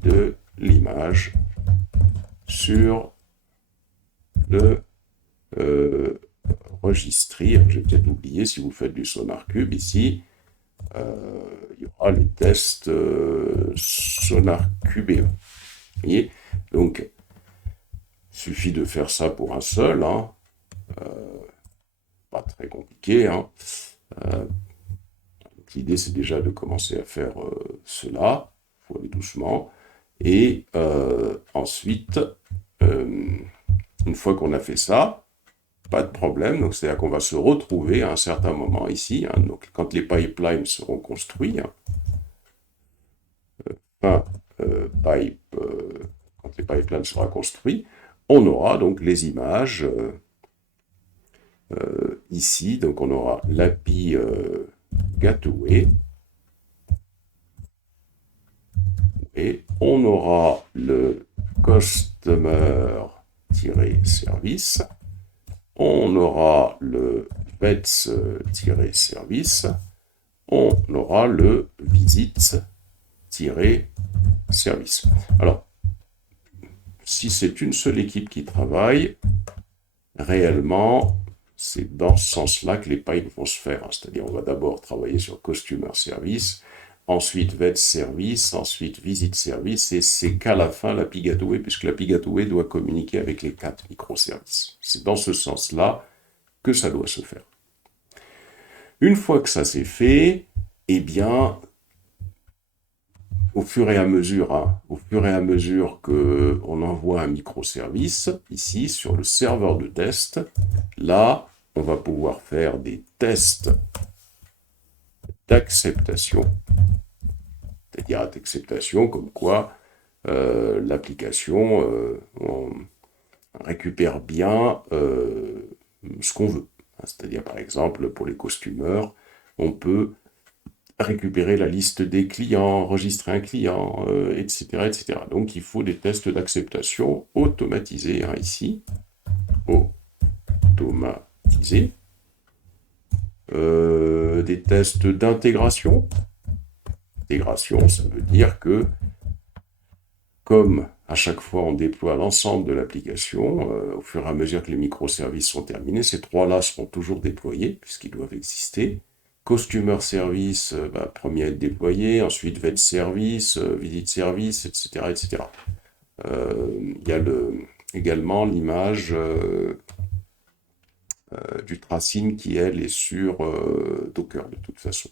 de l'image sur le registry. J'ai peut-être oublié, si vous faites du SonarCube ici, il y aura les tests SonarCube. Vous voyez, donc, il suffit de faire ça pour un seul. Hein. Pas très compliqué. Hein. L'idée, c'est déjà de commencer à faire cela. Il faut aller doucement. Et ensuite, une fois qu'on a fait ça, pas de problème. Donc, c'est-à-dire qu'on va se retrouver à un certain moment ici. Hein, donc, quand les pipelines seront construits, hein, quand les pipelines seront construits, on aura donc les images ici. Donc, on aura l'API Gateway. Et on aura le Customer-Service. On aura le Vets-Service. On aura le Visit-Service. Alors, si c'est une seule équipe qui travaille, réellement, c'est dans ce sens-là que les pipes vont se faire. C'est-à-dire, on va d'abord travailler sur Customer Service ensuite Vet Service, ensuite Visit Service, et c'est qu'à la fin l'API Gateway, puisque l'API Gateway doit communiquer avec les 4 microservices. C'est dans ce sens-là que ça doit se faire. Une fois que ça c'est fait, eh bien, au fur et à mesure qu'on envoie un microservice, ici, sur le serveur de test, là, on va pouvoir faire des tests d'acceptation, c'est-à-dire d'acceptation comme quoi l'application on récupère bien ce qu'on veut. C'est-à-dire, par exemple, pour les costumeurs, on peut récupérer la liste des clients, enregistrer un client, etc., etc. Donc, il faut des tests d'acceptation automatisés, ici, automatisés. Des tests d'intégration. Intégration, ça veut dire que, comme à chaque fois on déploie l'ensemble de l'application, au fur et à mesure que les microservices sont terminés, ces trois-là seront toujours déployés, puisqu'ils doivent exister. Customer Service, premier à être déployé, ensuite Vet Service, Visit Service, etc. etc. Il y a également l'image du tracing qui, elle, est sur Docker de toute façon.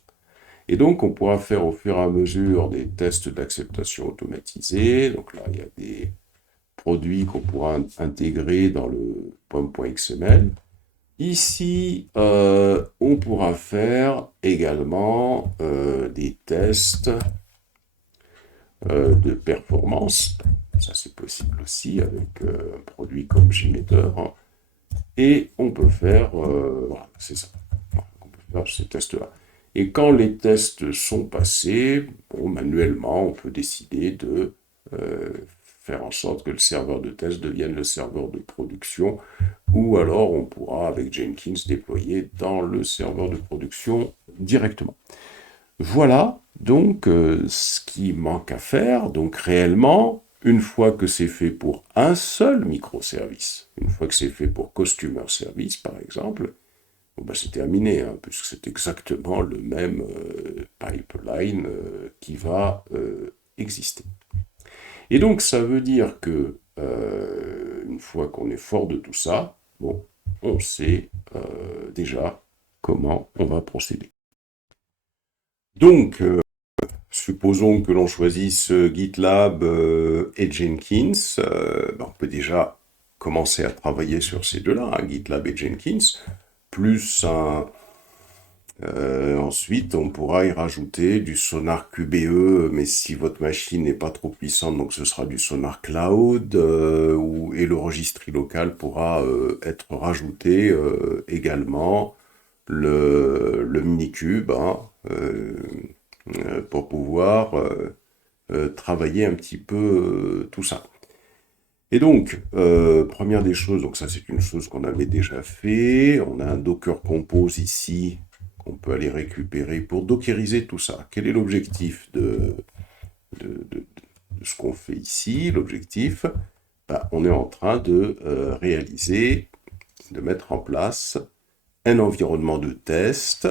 Et donc, on pourra faire au fur et à mesure des tests d'acceptation automatisés. Donc là, il y a des produits qu'on pourra intégrer dans le pom.xml. Ici, on pourra faire également des tests de performance. Ça, c'est possible aussi avec un produit comme JMeter. Et on peut faire, voilà, c'est ça. On peut faire ces tests-là. Et quand les tests sont passés, manuellement, on peut décider de faire en sorte que le serveur de test devienne le serveur de production, ou alors on pourra, avec Jenkins, déployer dans le serveur de production directement. Voilà donc ce qui manque à faire. Donc réellement, une fois que c'est fait pour un seul microservice, une fois que c'est fait pour Customer Service par exemple, c'est terminé, puisque c'est exactement le même pipeline qui va exister. Et donc ça veut dire que une fois qu'on est fort de tout ça, on sait déjà comment on va procéder. Donc, supposons que l'on choisisse GitLab et Jenkins, on peut déjà commencer à travailler sur ces deux-là, GitLab et Jenkins, plus ensuite on pourra y rajouter du Sonar QBE, mais si votre machine n'est pas trop puissante, donc ce sera du Sonar Cloud, et le registre local pourra être rajouté également, le Minikube, pour pouvoir travailler un petit peu tout ça. Et donc, première des choses, donc ça c'est une chose qu'on avait déjà fait, on a un Docker Compose ici, qu'on peut aller récupérer pour dockeriser tout ça. Quel est l'objectif de ce qu'on fait ici? L'objectif, on est en train de réaliser, de mettre en place un environnement de test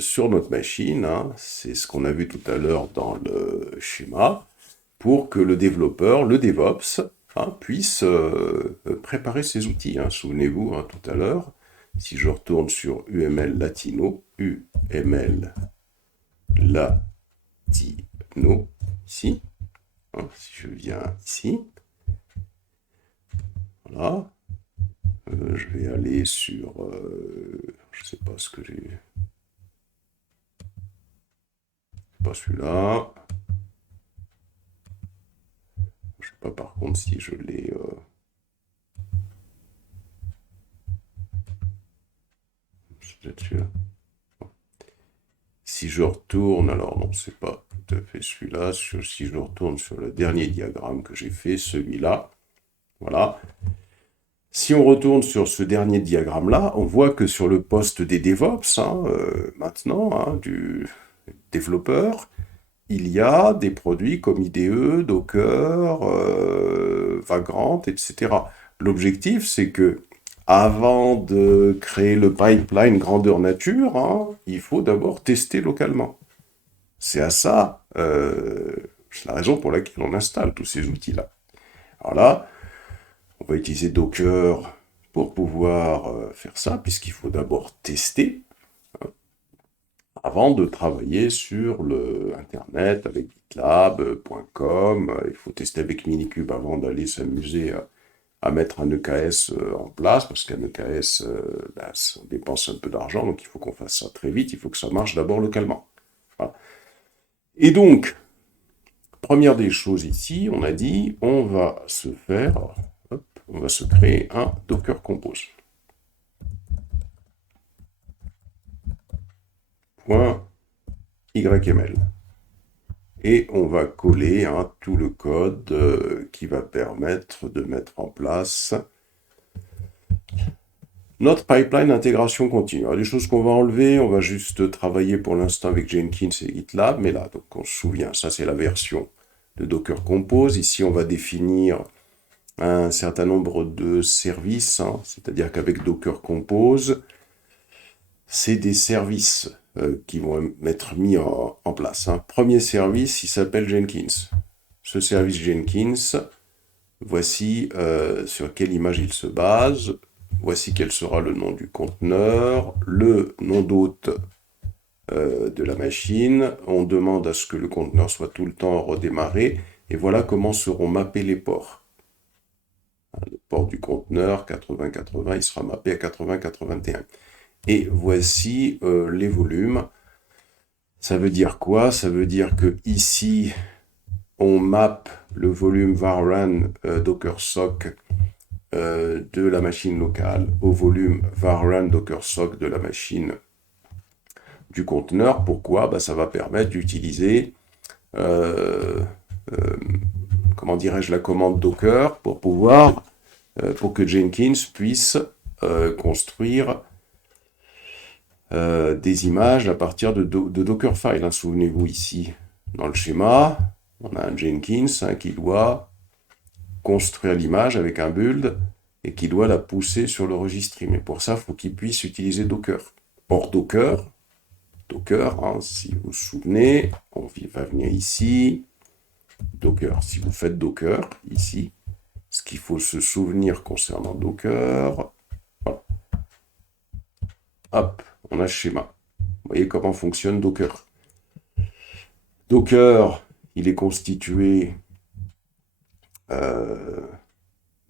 sur notre machine, c'est ce qu'on a vu tout à l'heure dans le schéma, pour que le développeur, le DevOps, puisse préparer ses outils. Souvenez-vous, tout à l'heure, si je retourne sur UML Latino, UML Latino, ici, si je viens ici, voilà, je vais aller sur, je ne sais pas ce que j'ai, pas celui-là. Je ne sais pas par contre si je l'ai. C'est peut-être celui-là. Si je retourne, alors non, c'est pas tout à fait celui-là. Si je retourne sur le dernier diagramme que j'ai fait, celui-là, voilà. Si on retourne sur ce dernier diagramme-là, on voit que sur le poste des DevOps, maintenant, du développeur, il y a des produits comme IDE, Docker, Vagrant, etc. L'objectif, c'est que avant de créer le pipeline grandeur nature, il faut d'abord tester localement. C'est à ça, c'est la raison pour laquelle on installe tous ces outils-là. Alors là, on va utiliser Docker pour pouvoir faire ça, puisqu'il faut d'abord tester avant de travailler sur le Internet avec GitLab.com. Il faut tester avec Minikube avant d'aller s'amuser à mettre un EKS en place, parce qu'un EKS, ça dépense un peu d'argent, donc il faut qu'on fasse ça très vite, il faut que ça marche d'abord localement. Voilà. Et donc, première des choses ici, on a dit, on va se faire, hop, on va se créer un Docker Compose. .yml. Et on va coller tout le code qui va permettre de mettre en place notre pipeline d'intégration continue. Alors, des choses qu'on va enlever, on va juste travailler pour l'instant avec Jenkins et GitLab, mais là, donc on se souvient, ça c'est la version de Docker Compose. Ici, on va définir un certain nombre de services, c'est-à-dire qu'avec Docker Compose, c'est des services qui vont être mis en place. Premier service, il s'appelle Jenkins. Ce service Jenkins, voici sur quelle image il se base. Voici quel sera le nom du conteneur, le nom d'hôte de la machine. On demande à ce que le conteneur soit tout le temps redémarré. Et voilà comment seront mappés les ports. Le port du conteneur, 80-80, il sera mappé à 80-81. Et voici les volumes. Ça veut dire quoi? Ça veut dire que ici, on map le volume var_run docker sock de la machine locale au volume var_run docker sock de la machine du conteneur. Pourquoi? Ça va permettre d'utiliser comment dirais-je, la commande Docker pour pouvoir, pour que Jenkins puisse construire des images à partir de Dockerfile. Souvenez-vous ici, dans le schéma, on a un Jenkins qui doit construire l'image avec un build et qui doit la pousser sur le registre. Mais pour ça, il faut qu'il puisse utiliser Docker. Or, Docker, si vous vous souvenez, on va venir ici, Docker. Si vous faites Docker, ici, ce qu'il faut se souvenir concernant Docker, voilà. Hop, on a le schéma. Vous voyez comment fonctionne Docker. Docker, il est constitué,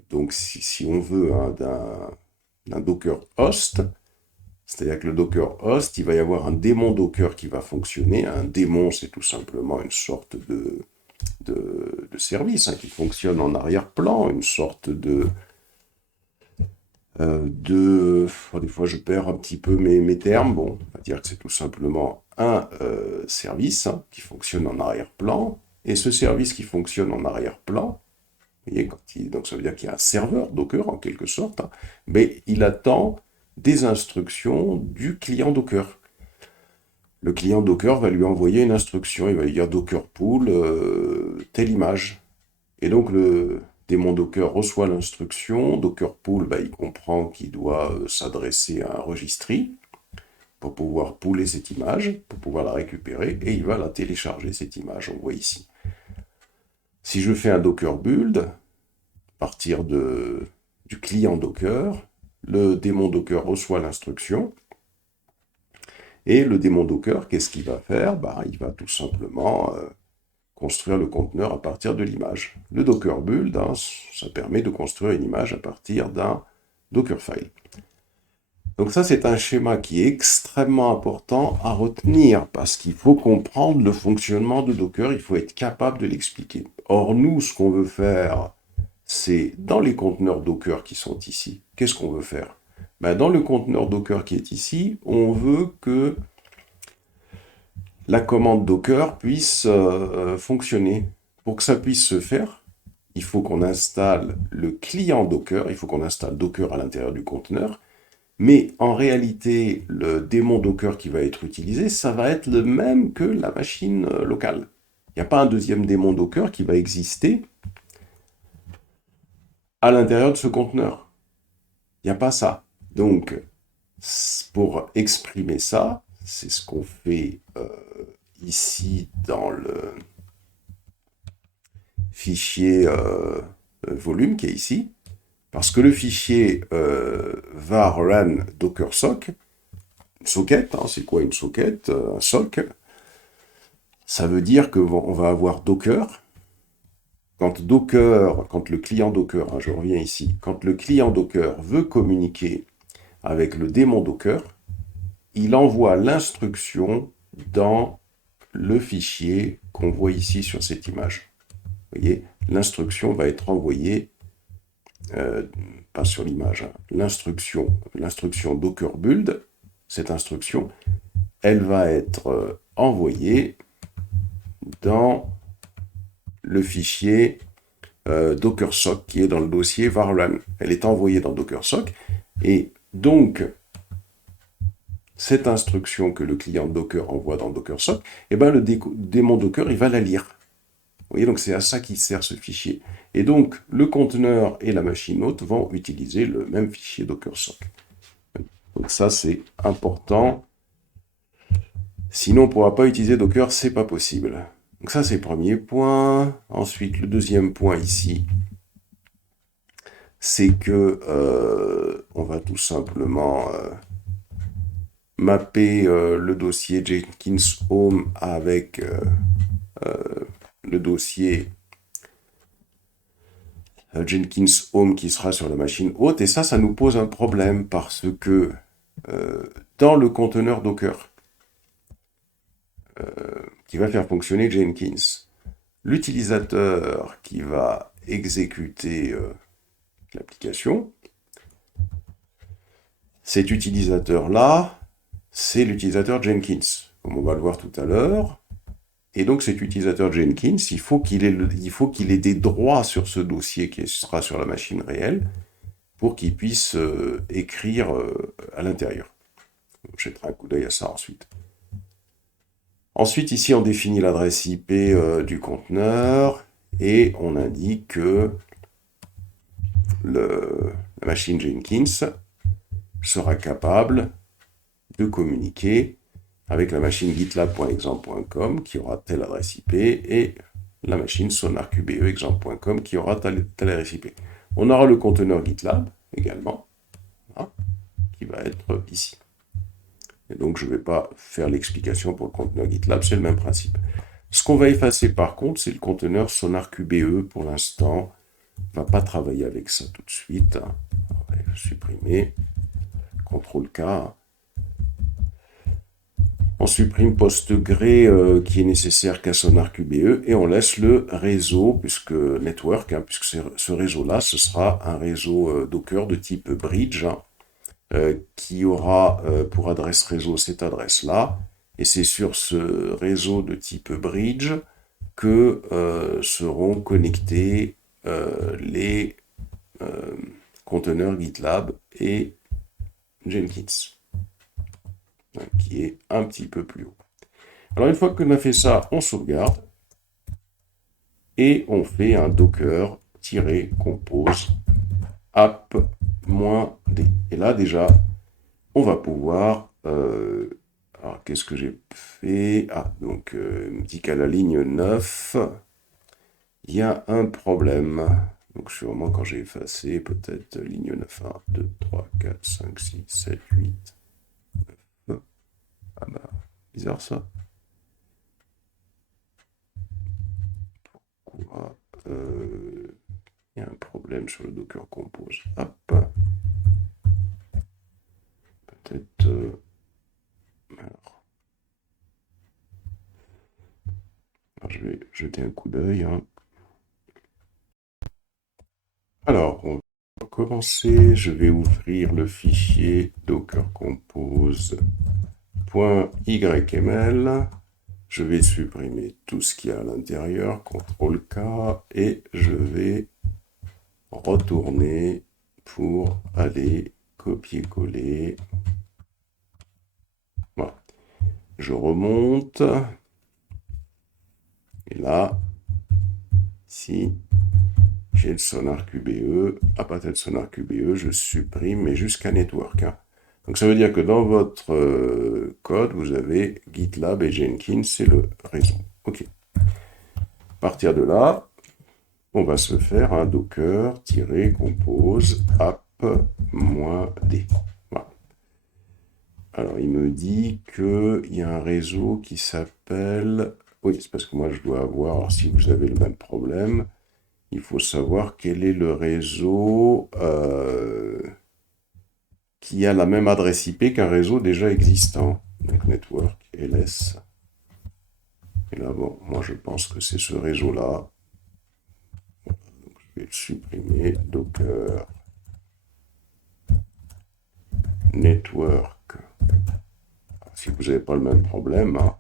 donc si on veut, d'un Docker host. C'est-à-dire que le Docker host, il va y avoir un démon Docker qui va fonctionner. Un démon, c'est tout simplement une sorte de service qui fonctionne en arrière-plan, une sorte des fois je perds un petit peu mes termes, bon, on va dire que c'est tout simplement un service qui fonctionne en arrière-plan, et ce service qui fonctionne en arrière-plan, vous voyez, donc ça veut dire qu'il y a un serveur Docker en quelque sorte, mais il attend des instructions du client Docker. Le client Docker va lui envoyer une instruction, il va lui dire Docker pool, telle image. Et donc le démon Docker reçoit l'instruction, Docker pool, il comprend qu'il doit s'adresser à un registry pour pouvoir pooler cette image, pour pouvoir la récupérer, et il va la télécharger, cette image, on voit ici. Si je fais un Docker build, à partir du client Docker, le démon Docker reçoit l'instruction, et le démon Docker, qu'est-ce qu'il va faire? Il va tout simplement construire le conteneur à partir de l'image. Le Docker build, ça permet de construire une image à partir d'un Dockerfile. Donc ça, c'est un schéma qui est extrêmement important à retenir, parce qu'il faut comprendre le fonctionnement de Docker, il faut être capable de l'expliquer. Or, nous, ce qu'on veut faire, c'est dans les conteneurs Docker qui sont ici, qu'est-ce qu'on veut faire? Dans le conteneur Docker qui est ici, on veut que la commande Docker puisse fonctionner. Pour que ça puisse se faire, il faut qu'on installe le client Docker, il faut qu'on installe Docker à l'intérieur du conteneur, mais en réalité, le démon Docker qui va être utilisé, ça va être le même que la machine locale. Il n'y a pas un deuxième démon Docker qui va exister à l'intérieur de ce conteneur. Il n'y a pas ça. Donc, pour exprimer ça, c'est ce qu'on fait ici dans le fichier volume qui est ici, parce que le fichier var run docker sock, une socket, hein, c'est quoi une socket? Un sock, ça veut dire qu'on va avoir Docker. Quand le client Docker, hein, je reviens ici, quand le client Docker veut communiquer avec le démon Docker, il envoie l'instruction dans le fichier qu'on voit ici sur cette image. Vous voyez, l'instruction va être envoyée, pas sur l'image, hein, l'instruction Docker build, cette instruction, elle va être envoyée dans le fichier DockerSock qui est dans le dossier varrun. Elle est envoyée dans DockerSock et donc cette instruction que le client Docker envoie dans DockerSock, eh ben le démon Docker il va la lire. Vous voyez, donc c'est à ça qu'il sert ce fichier. Et donc le conteneur et la machine hôte vont utiliser le même fichier DockerSock. Donc ça c'est important. Sinon on ne pourra pas utiliser Docker, c'est pas possible. Donc ça, c'est le premier point. Ensuite, le deuxième point ici, c'est que on va tout simplement mapper le dossier Jenkins Home avec le dossier Jenkins Home qui sera sur la machine hôte. Et ça nous pose un problème parce que dans le conteneur Docker, qui va faire fonctionner Jenkins, l'utilisateur qui va exécuter l'application, cet utilisateur-là, c'est l'utilisateur Jenkins, comme on va le voir tout à l'heure. Et donc cet utilisateur Jenkins, il faut qu'il ait des droits sur ce dossier qui sera sur la machine réelle pour qu'il puisse écrire à l'intérieur. Je jetterai un coup d'œil à ça ensuite. Ensuite, ici, on définit l'adresse IP du conteneur et on indique que la machine Jenkins sera capable de communiquer avec la machine gitlab.example.com qui aura telle adresse IP et la machine sonarqbe.example.com qui aura telle adresse IP. On aura le conteneur GitLab également, hein, qui va être ici. Et donc, je ne vais pas faire l'explication pour le conteneur GitLab, c'est le même principe. Ce qu'on va effacer par contre, c'est le conteneur SonarQBE pour l'instant. On ne va pas travailler avec ça tout de suite. On va le supprimer. CTRL-K. On supprime PostgRE qui est nécessaire qu'à SonarQBE et on laisse le réseau, puisque network, hein, puisque ce réseau-là, ce sera un réseau Docker de type bridge, hein, qui aura pour adresse réseau cette adresse-là. Et c'est sur ce réseau de type bridge que seront connectés les conteneurs GitLab et Jenkins, qui est un petit peu plus haut. Alors une fois qu'on a fait ça, on sauvegarde et on fait un docker-compose app-d. Et là déjà, on va pouvoir... alors qu'est-ce que j'ai fait? Ah, donc il me dit qu'à la ligne 9, il y a un problème. Donc sûrement quand j'ai effacé, peut-être ligne 9, 1, 2, 3, 4, 5, 6, 7, 8, 9. Ah bah, bizarre ça. Pourquoi il y a un problème sur le Docker Compose. Hop. Peut-être... alors, je vais jeter un coup d'œil. Hein. Alors, on va commencer. Je vais ouvrir le fichier dockercompose.yml. Je vais supprimer tout ce qu'il y a à l'intérieur. CTRL-K. Et je vais retourner pour aller copier-coller. Voilà. Je remonte. Et là, ici, j'ai le SonarQBE. À partir de SonarQBE, je supprime, mais jusqu'à Network. Hein. Donc ça veut dire que dans votre code, vous avez GitLab et Jenkins, c'est le réseau. OK. À partir de là, on va se faire un docker-compose app-d. Voilà. Alors, il me dit qu'il y a un réseau qui s'appelle... Oui, c'est parce que moi, je dois avoir... Alors, si vous avez le même problème, il faut savoir quel est le réseau qui a la même adresse IP qu'un réseau déjà existant. Donc, network, ls. Et là, bon, moi, je pense que c'est ce réseau-là. Donc, je vais le supprimer. Docker network. Si vous n'avez pas le même problème, hein,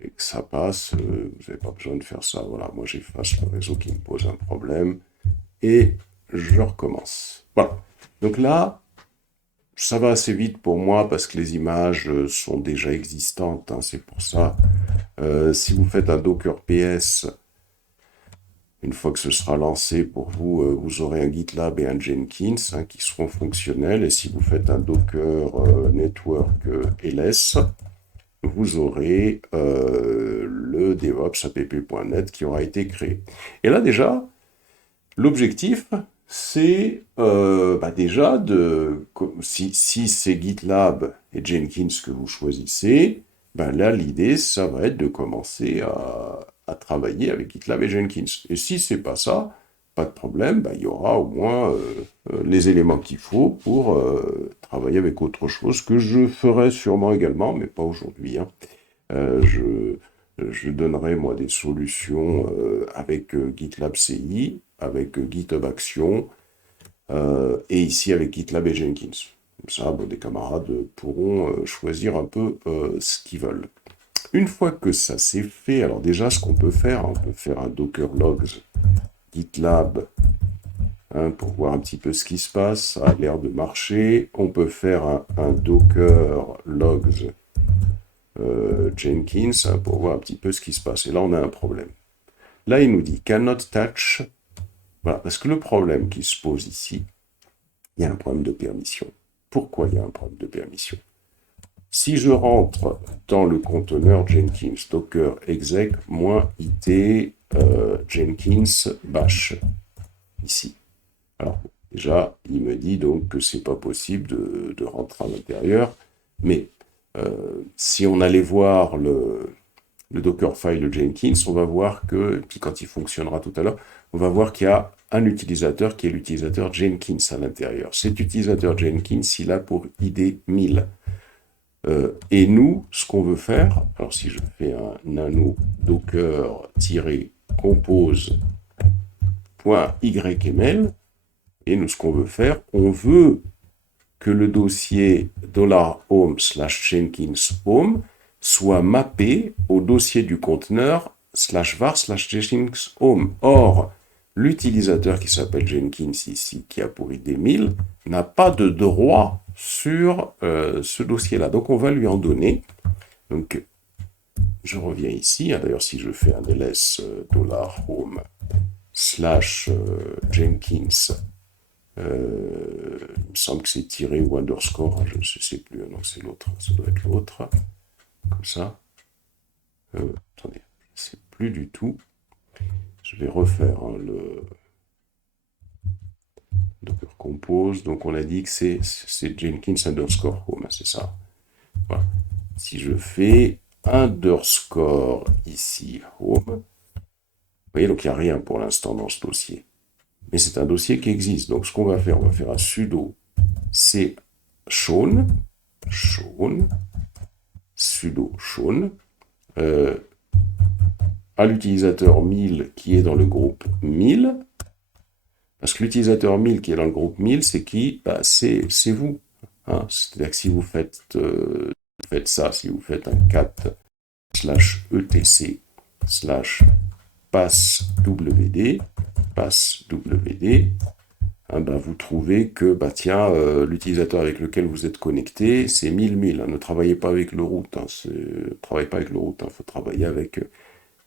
et que ça passe, vous n'avez pas besoin de faire ça. Voilà, moi j'efface le réseau qui me pose un problème et je recommence. Voilà. Donc là, ça va assez vite pour moi parce que les images sont déjà existantes. Hein, c'est pour ça. Si vous faites un Docker PS, une fois que ce sera lancé pour vous, vous aurez un GitLab et un Jenkins hein, qui seront fonctionnels. Et si vous faites un Docker Network LS, vous aurez le DevOps app.net qui aura été créé. Et là déjà, l'objectif, c'est déjà de, si c'est GitLab et Jenkins que vous choisissez, là l'idée, ça va être de commencer à travailler avec GitLab et Jenkins. Et si c'est pas ça, pas de problème, il y aura au moins les éléments qu'il faut pour travailler avec autre chose que je ferai sûrement également, mais pas aujourd'hui. Hein. Je donnerai moi des solutions avec GitLab CI, avec GitHub Action, et ici avec GitLab et Jenkins. Comme ça, des camarades pourront choisir un peu ce qu'ils veulent. Une fois que ça c'est fait, alors déjà ce qu'on peut faire, on peut faire un Docker Logs GitLab pour voir un petit peu ce qui se passe, ça a l'air de marcher. On peut faire un Docker Logs Jenkins pour voir un petit peu ce qui se passe. Et là, on a un problème. Là, il nous dit cannot touch. Voilà, parce que le problème qui se pose ici, il y a un problème de permission. Pourquoi il y a un problème de permission? Si je rentre dans le conteneur Jenkins docker exec -it Jenkins bash ici. Alors déjà, il me dit donc que c'est pas possible de rentrer à l'intérieur, mais si on allait voir le Dockerfile Jenkins, on va voir que, puis quand il fonctionnera tout à l'heure, on va voir qu'il y a un utilisateur qui est l'utilisateur Jenkins à l'intérieur. Cet utilisateur Jenkins, il a pour ID 1000. Et nous, ce qu'on veut faire, alors si je fais un nano docker-compose.yml, et nous, ce qu'on veut faire, on veut que le dossier $home/Jenkins home soit mappé au dossier du conteneur /var/Jenkins home. Or, l'utilisateur qui s'appelle Jenkins ici, qui a pour ID 1000, n'a pas de droit sur ce dossier-là. Donc, on va lui en donner. Donc, je reviens ici. D'ailleurs, si je fais un ls $home/Jenkins, il me semble que c'est tiré ou underscore, je ne sais plus, non, c'est l'autre, ça doit être l'autre, comme ça. Attendez, je ne sais plus du tout. Je vais refaire le Docker Compose. Donc on a dit que c'est Jenkins underscore home, c'est ça. Voilà. Si je fais underscore ici home, vous voyez, donc il n'y a rien pour l'instant dans ce dossier. Mais c'est un dossier qui existe. Donc ce qu'on va faire, on va faire un sudo c shown, sudo shown, à l'utilisateur 1000 qui est dans le groupe 1000, parce que l'utilisateur 1000 qui est dans le groupe 1000, c'est qui? C'est vous. Hein. C'est-à-dire que si vous faites ça, si vous faites un cat /etc /passwd, vous trouvez que l'utilisateur avec lequel vous êtes connecté, c'est 1000. Hein. Ne travaillez pas avec le root. Hein. Ne travaillez pas avec le root. Il faut travailler avec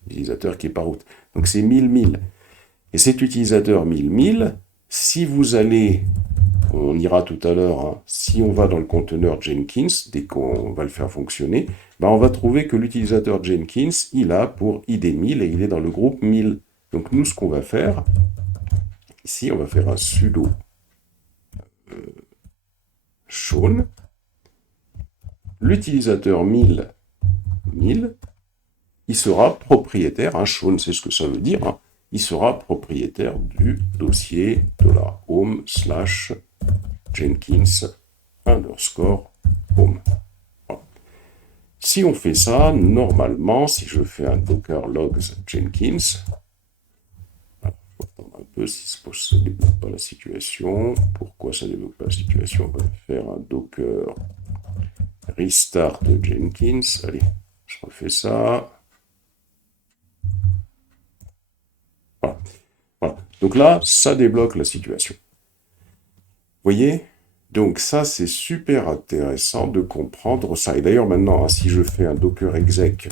l'utilisateur qui est par route. Donc c'est 1000. Et cet utilisateur 1000, Si vous allez, on ira tout à l'heure, hein, si on va dans le conteneur Jenkins, dès qu'on va le faire fonctionner, ben on va trouver que l'utilisateur Jenkins, il a pour ID 1000 et il est dans le groupe 1000. Donc nous, ce qu'on va faire, ici, on va faire un sudo shown. L'utilisateur 1000, il sera propriétaire, hein, shown c'est ce que ça veut dire, hein, il sera propriétaire du dossier $home/Jenkins _ home. Voilà. Si on fait ça, normalement, si je fais un docker logs Jenkins, voilà, faut attendre un peu si ça ne débloque pas la situation. Pourquoi ça ne débloque pas la situation? On va faire un docker restart Jenkins. Allez, je refais ça. Voilà. Voilà. Donc là, ça débloque la situation. Vous voyez? Donc ça, c'est super intéressant de comprendre ça. Et d'ailleurs, maintenant, hein, si je fais un docker exec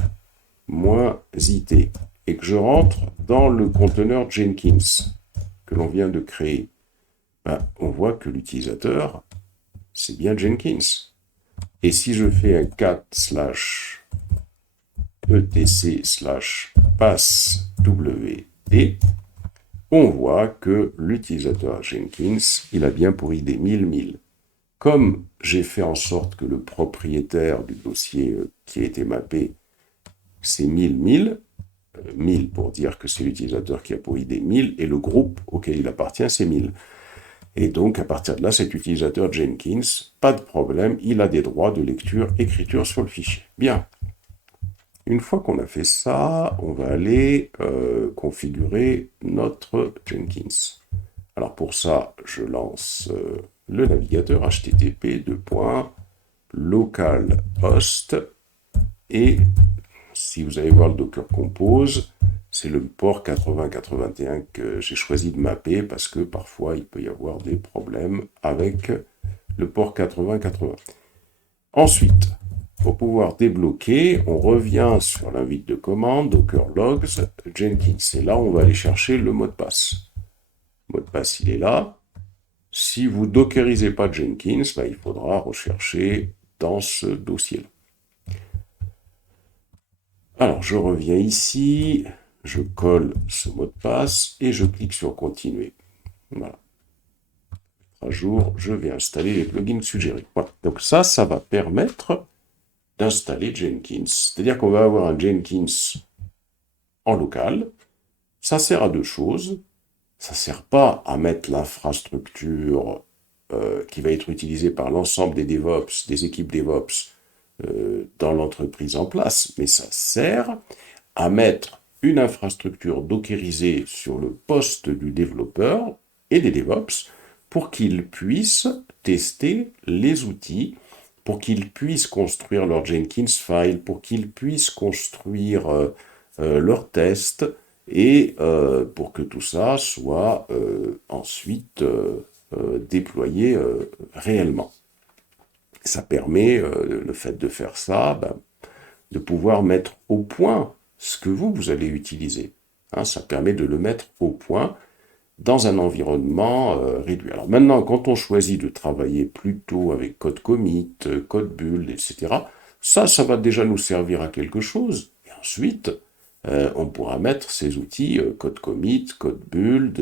-it et que je rentre dans le conteneur Jenkins que l'on vient de créer, ben, on voit que l'utilisateur, c'est bien Jenkins. Et si je fais un cat /etc/passwd, on voit que l'utilisateur Jenkins, il a bien pour ID 1000. Comme j'ai fait en sorte que le propriétaire du dossier qui a été mappé, c'est 1000 pour dire que c'est l'utilisateur qui a pour ID 1000, et le groupe auquel il appartient, c'est 1000. Et donc, à partir de là, cet utilisateur Jenkins, pas de problème, il a des droits de lecture, écriture sur le fichier. Bien. Une fois qu'on a fait ça, on va aller configurer notre Jenkins. Alors pour ça, je lance le navigateur http://localhost et si vous allez voir le Docker Compose, c'est le port 8081 que j'ai choisi de mapper parce que parfois il peut y avoir des problèmes avec le port 8080. Ensuite, pour pouvoir débloquer, on revient sur l'invite de commande, docker logs, Jenkins. Et là, on va aller chercher le mot de passe. Le mot de passe, il est là. Si vous ne dockerisez pas Jenkins, ben, il faudra rechercher dans ce dossier-là. Alors, je reviens ici, je colle ce mot de passe et je clique sur continuer. Voilà. À jour, je vais installer les plugins suggérés. Voilà. Donc ça va permettre d'installer Jenkins. C'est-à-dire qu'on va avoir un Jenkins en local. Ça sert à deux choses. Ça ne sert pas à mettre l'infrastructure qui va être utilisée par l'ensemble des DevOps, des équipes DevOps dans l'entreprise en place, mais ça sert à mettre une infrastructure dockerisée sur le poste du développeur et des DevOps pour qu'ils puissent tester les outils, pour qu'ils puissent construire leur Jenkins file, pour qu'ils puissent construire leurs tests, et pour que tout ça soit ensuite déployé réellement. Ça permet, le fait de faire ça, ben, de pouvoir mettre au point ce que vous allez utiliser. Hein, ça permet de le mettre au point dans un environnement réduit. Alors maintenant, quand on choisit de travailler plutôt avec code commit, code build, etc., ça va déjà nous servir à quelque chose. Et ensuite, on pourra mettre ces outils code commit, code build,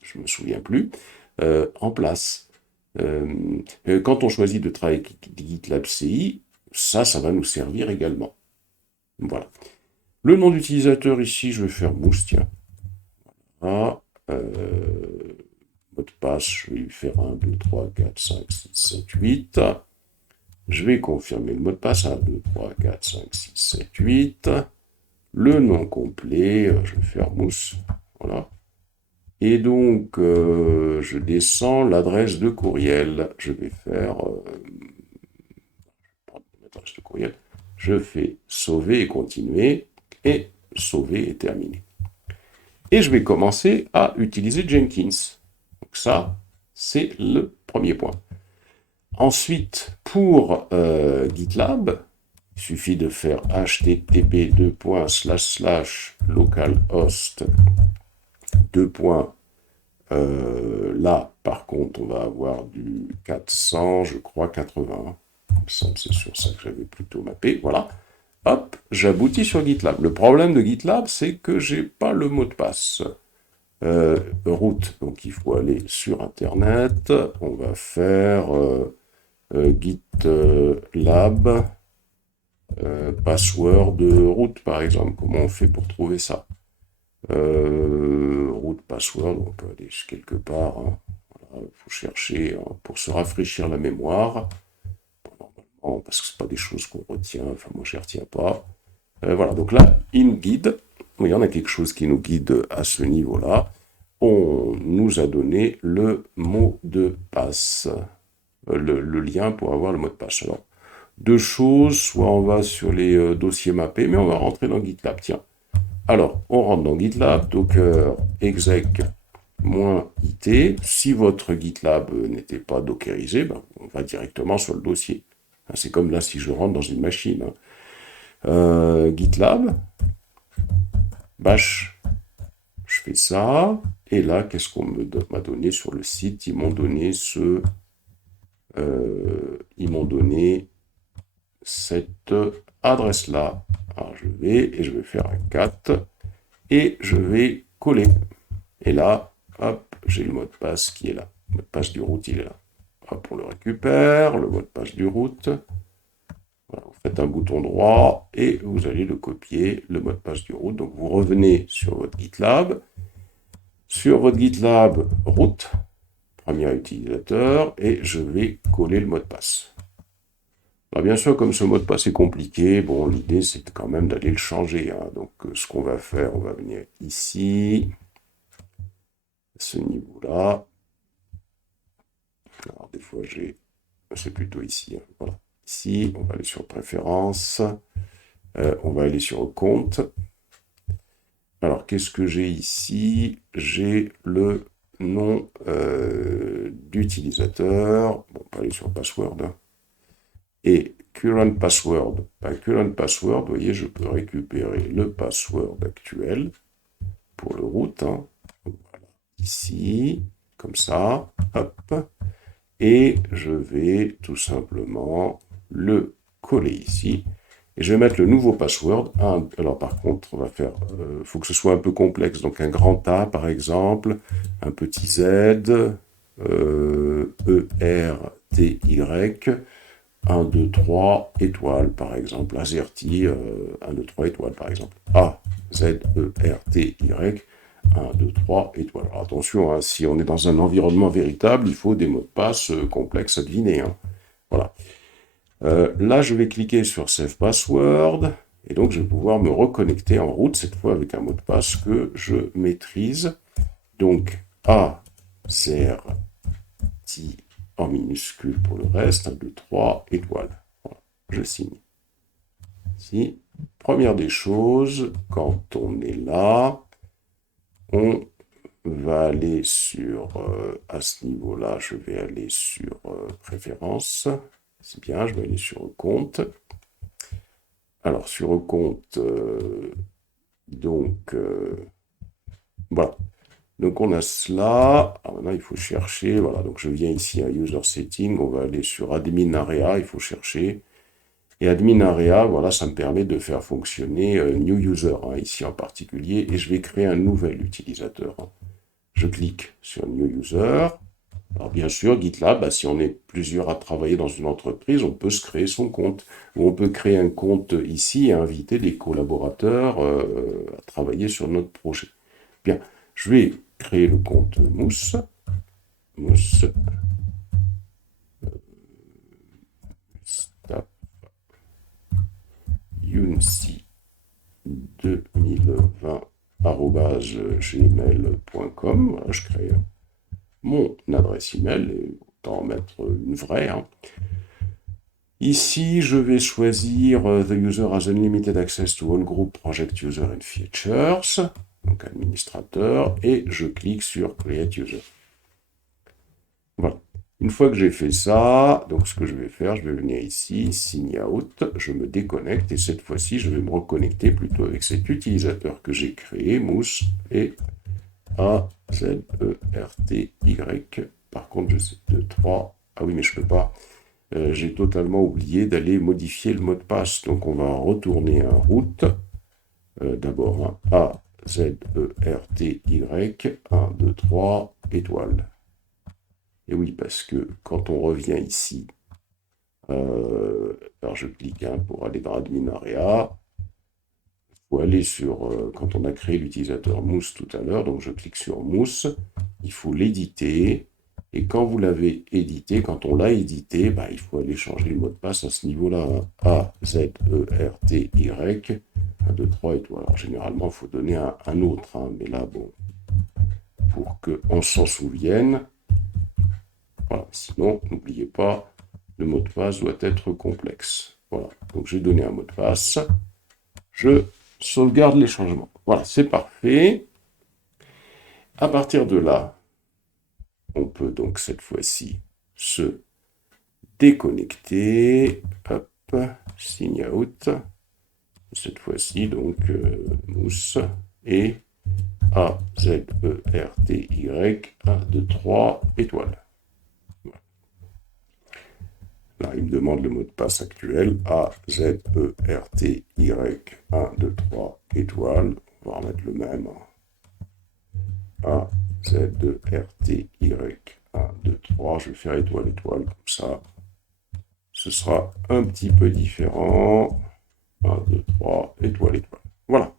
je ne me souviens plus, en place. Quand on choisit de travailler avec GitLab CI, ça va nous servir également. Voilà. Le nom d'utilisateur ici, je vais faire mousse, tiens. Voilà. Mot de passe, je vais lui faire 1, 2, 3, 4, 5, 6, 7, 8. Je vais confirmer le mot de passe, 1, 2, 3, 4, 5, 6, 7, 8. Le nom complet, je vais faire mousse. Voilà. Et donc, je descends l'adresse de courriel. Je vais faire... l'adresse de courriel. Je fais sauver et continuer. Et sauver et terminer. Et je vais commencer à utiliser Jenkins. Donc ça, c'est le premier point. Ensuite, pour GitLab, il suffit de faire http://localhost deux points. Là, par contre, on va avoir du 400, je crois, 80. Il me semble, c'est sur ça que j'avais plutôt mappé. Voilà. Hop, j'aboutis sur GitLab. Le problème de GitLab, c'est que j'ai pas le mot de passe. Route, donc il faut aller sur Internet. On va faire GitLab password route, par exemple. Comment on fait pour trouver ça? Route password, on peut aller quelque part. Hein. Voilà, il faut chercher hein, pour se rafraîchir la mémoire. Bon, normalement, parce que c'est pas des choses qu'on retient. Enfin, moi, je les retiens pas. Voilà, donc là, in guide, oui, on a quelque chose qui nous guide à ce niveau-là. On nous a donné le mot de passe, le lien pour avoir le mot de passe. Alors, deux choses, soit on va sur les dossiers mappés, mais on va rentrer dans GitLab, tiens. Alors, on rentre dans GitLab, docker exec -it. Si votre GitLab n'était pas dockerisé, ben, on va directement sur le dossier. C'est comme là si je rentre dans une machine. GitLab, bash, je fais ça, et là, qu'est-ce qu'on m'a donné sur le site? Ils m'ont donné cette adresse-là. Alors, je vais faire un cat, et je vais coller. Et là, hop, j'ai le mot de passe qui est là. Le mot de passe du root, il est là. Hop, on le récupère, le mot de passe du root. Voilà, vous faites un bouton droit et vous allez le copier, le mot de passe du root. Donc vous revenez sur votre GitLab. Sur votre GitLab root, premier utilisateur, et je vais coller le mot de passe. Alors bien sûr, comme ce mot de passe est compliqué, bon, l'idée c'est quand même d'aller le changer. Hein. Donc ce qu'on va faire, on va venir ici, à ce niveau-là. Alors des fois c'est plutôt ici. Hein. Voilà. Ici, on va aller sur Préférences, on va aller sur Compte. Alors, qu'est-ce que j'ai ici? J'ai le nom d'utilisateur. Bon, on va aller sur Password. Et Current Password. Current Password, vous voyez, je peux récupérer le password actuel pour le root. Hein. Voilà, ici, comme ça. Hop. Et je vais tout simplement le coller ici. Et je vais mettre le nouveau password. Alors par contre, on va faire, faut que ce soit un peu complexe. Donc un grand A par exemple, un petit Z, E-R-T-Y, 1, 2, 3 étoiles par exemple. AZERTY, 1, 2, 3 étoiles par exemple. A, Z, E-R-T-Y. 1, 2, 3 étoiles. Alors attention, hein, si on est dans un environnement véritable, il faut des mots de passe complexes à deviner. Hein. Voilà. Là, je vais cliquer sur Save Password, et donc je vais pouvoir me reconnecter en route, cette fois avec un mot de passe que je maîtrise. Donc, AZERTY en minuscule pour le reste, 1, 2, 3 étoiles. Voilà, je signe. Ici, première des choses, quand on est là, on va aller sur, à ce niveau-là, je vais aller sur Préférences. C'est bien, je vais aller sur Compte. Alors, sur Compte, voilà. Donc, on a cela. Alors, maintenant, il faut chercher. Voilà, donc je viens ici à User Setting. On va aller sur Admin Area, il faut chercher. Et Admin Area, voilà, ça me permet de faire fonctionner New User, hein, ici en particulier. Et je vais créer un nouvel utilisateur. Hein. Je clique sur New User. Alors bien sûr, GitLab, si on est plusieurs à travailler dans une entreprise, on peut se créer son compte. Ou on peut créer un compte ici et inviter des collaborateurs à travailler sur notre projet. Bien, je vais créer le compte Mousse. Mousse. Unsi 2020@gmail.com. Voilà, je crée mon adresse email, et autant en mettre une vraie. Hein. Ici, je vais choisir The user has unlimited access to all group project user and features, donc administrateur, et je clique sur Create User. Voilà. Une fois que j'ai fait ça, donc ce que je vais faire, je vais venir ici, Sign Out, je me déconnecte, et cette fois-ci, je vais me reconnecter plutôt avec cet utilisateur que j'ai créé, Mousse, et A, Z, E, R, T, Y. Par contre, je sais 2, 3. Ah oui, mais je peux pas. J'ai totalement oublié d'aller modifier le mot de passe. Donc, on va retourner un route. D'abord un A, Z, E, R, T, Y. 1, 2, 3, étoile. Et oui, parce que quand on revient ici, alors je clique pour aller dans Admin Area. Il faut aller sur, quand on a créé l'utilisateur Mousse tout à l'heure, donc je clique sur Mousse, il faut l'éditer, et quand vous l'avez édité, quand on l'a édité, bah, il faut aller changer le mot de passe à ce niveau-là, A, Z, E, R, T, Y, 1, 2, 3 étoiles. Alors généralement, il faut donner un autre, hein, mais là, bon, pour qu'on s'en souvienne, voilà, sinon, n'oubliez pas, le mot de passe doit être complexe. Voilà, donc j'ai donné un mot de passe, je sauvegarde les changements. Voilà, c'est parfait. À partir de là, on peut donc cette fois-ci se déconnecter. Hop, sign out. Cette fois-ci, donc, mousse et A, Z, E, R, T, Y, 1, 2, 3, étoiles. Voilà. Là, il me demande le mot de passe actuel. A, Z, E, R, T, Y, 1, 2, 3, étoiles. On va remettre le même. A, Z, E, R, T, Y, 1, 2, 3. Je vais faire étoile, étoile, comme ça. Ce sera un petit peu différent. 1, 2, 3, étoile, étoile. Voilà.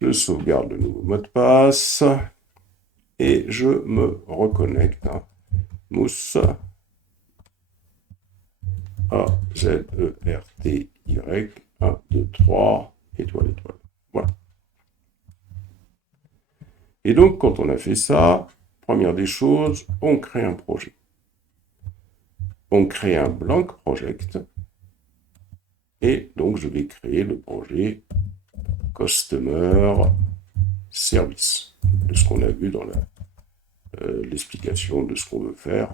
Je sauvegarde le nouveau mot de passe. Et je me reconnecte. Mousse. A, Z, E, R, T, Y. 1, 2, 3, étoile, étoile. Voilà. Et donc, quand on a fait ça, première des choses, on crée un projet. On crée un blank project. Et donc, je vais créer le projet Customer Service, de ce qu'on a vu dans l'explication de ce qu'on veut faire.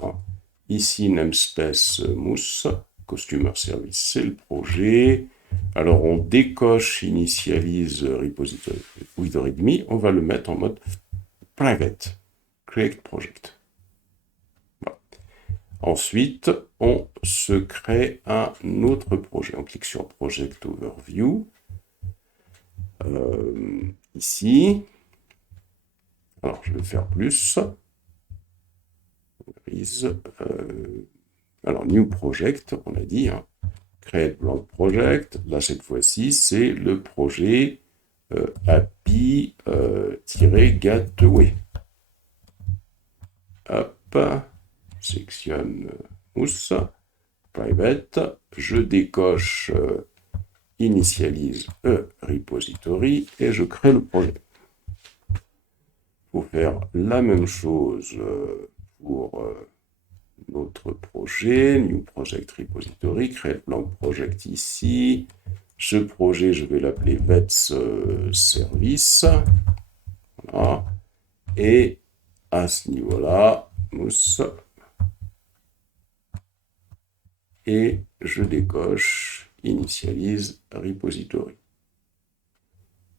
Ici, namespace mousse, Customer Service, c'est le projet. Alors, on décoche, initialise repository with readme, on va le mettre en mode private, create project. Voilà. Ensuite, on se crée un autre projet. On clique sur Project Overview. Ici, alors je vais faire plus. Alors, New Project, on a dit, hein. Create Blank Project. Là, cette fois-ci, c'est le projet API-Gateway. Hop, section mousse, private. Je décoche initialise repository et je crée le projet. Il faut faire la même chose pour notre projet, New Project Repository, Create Blank Project ici. Ce projet, je vais l'appeler Vets Service. Voilà. Et à ce niveau-là, mousse. Et je décoche, initialise repository.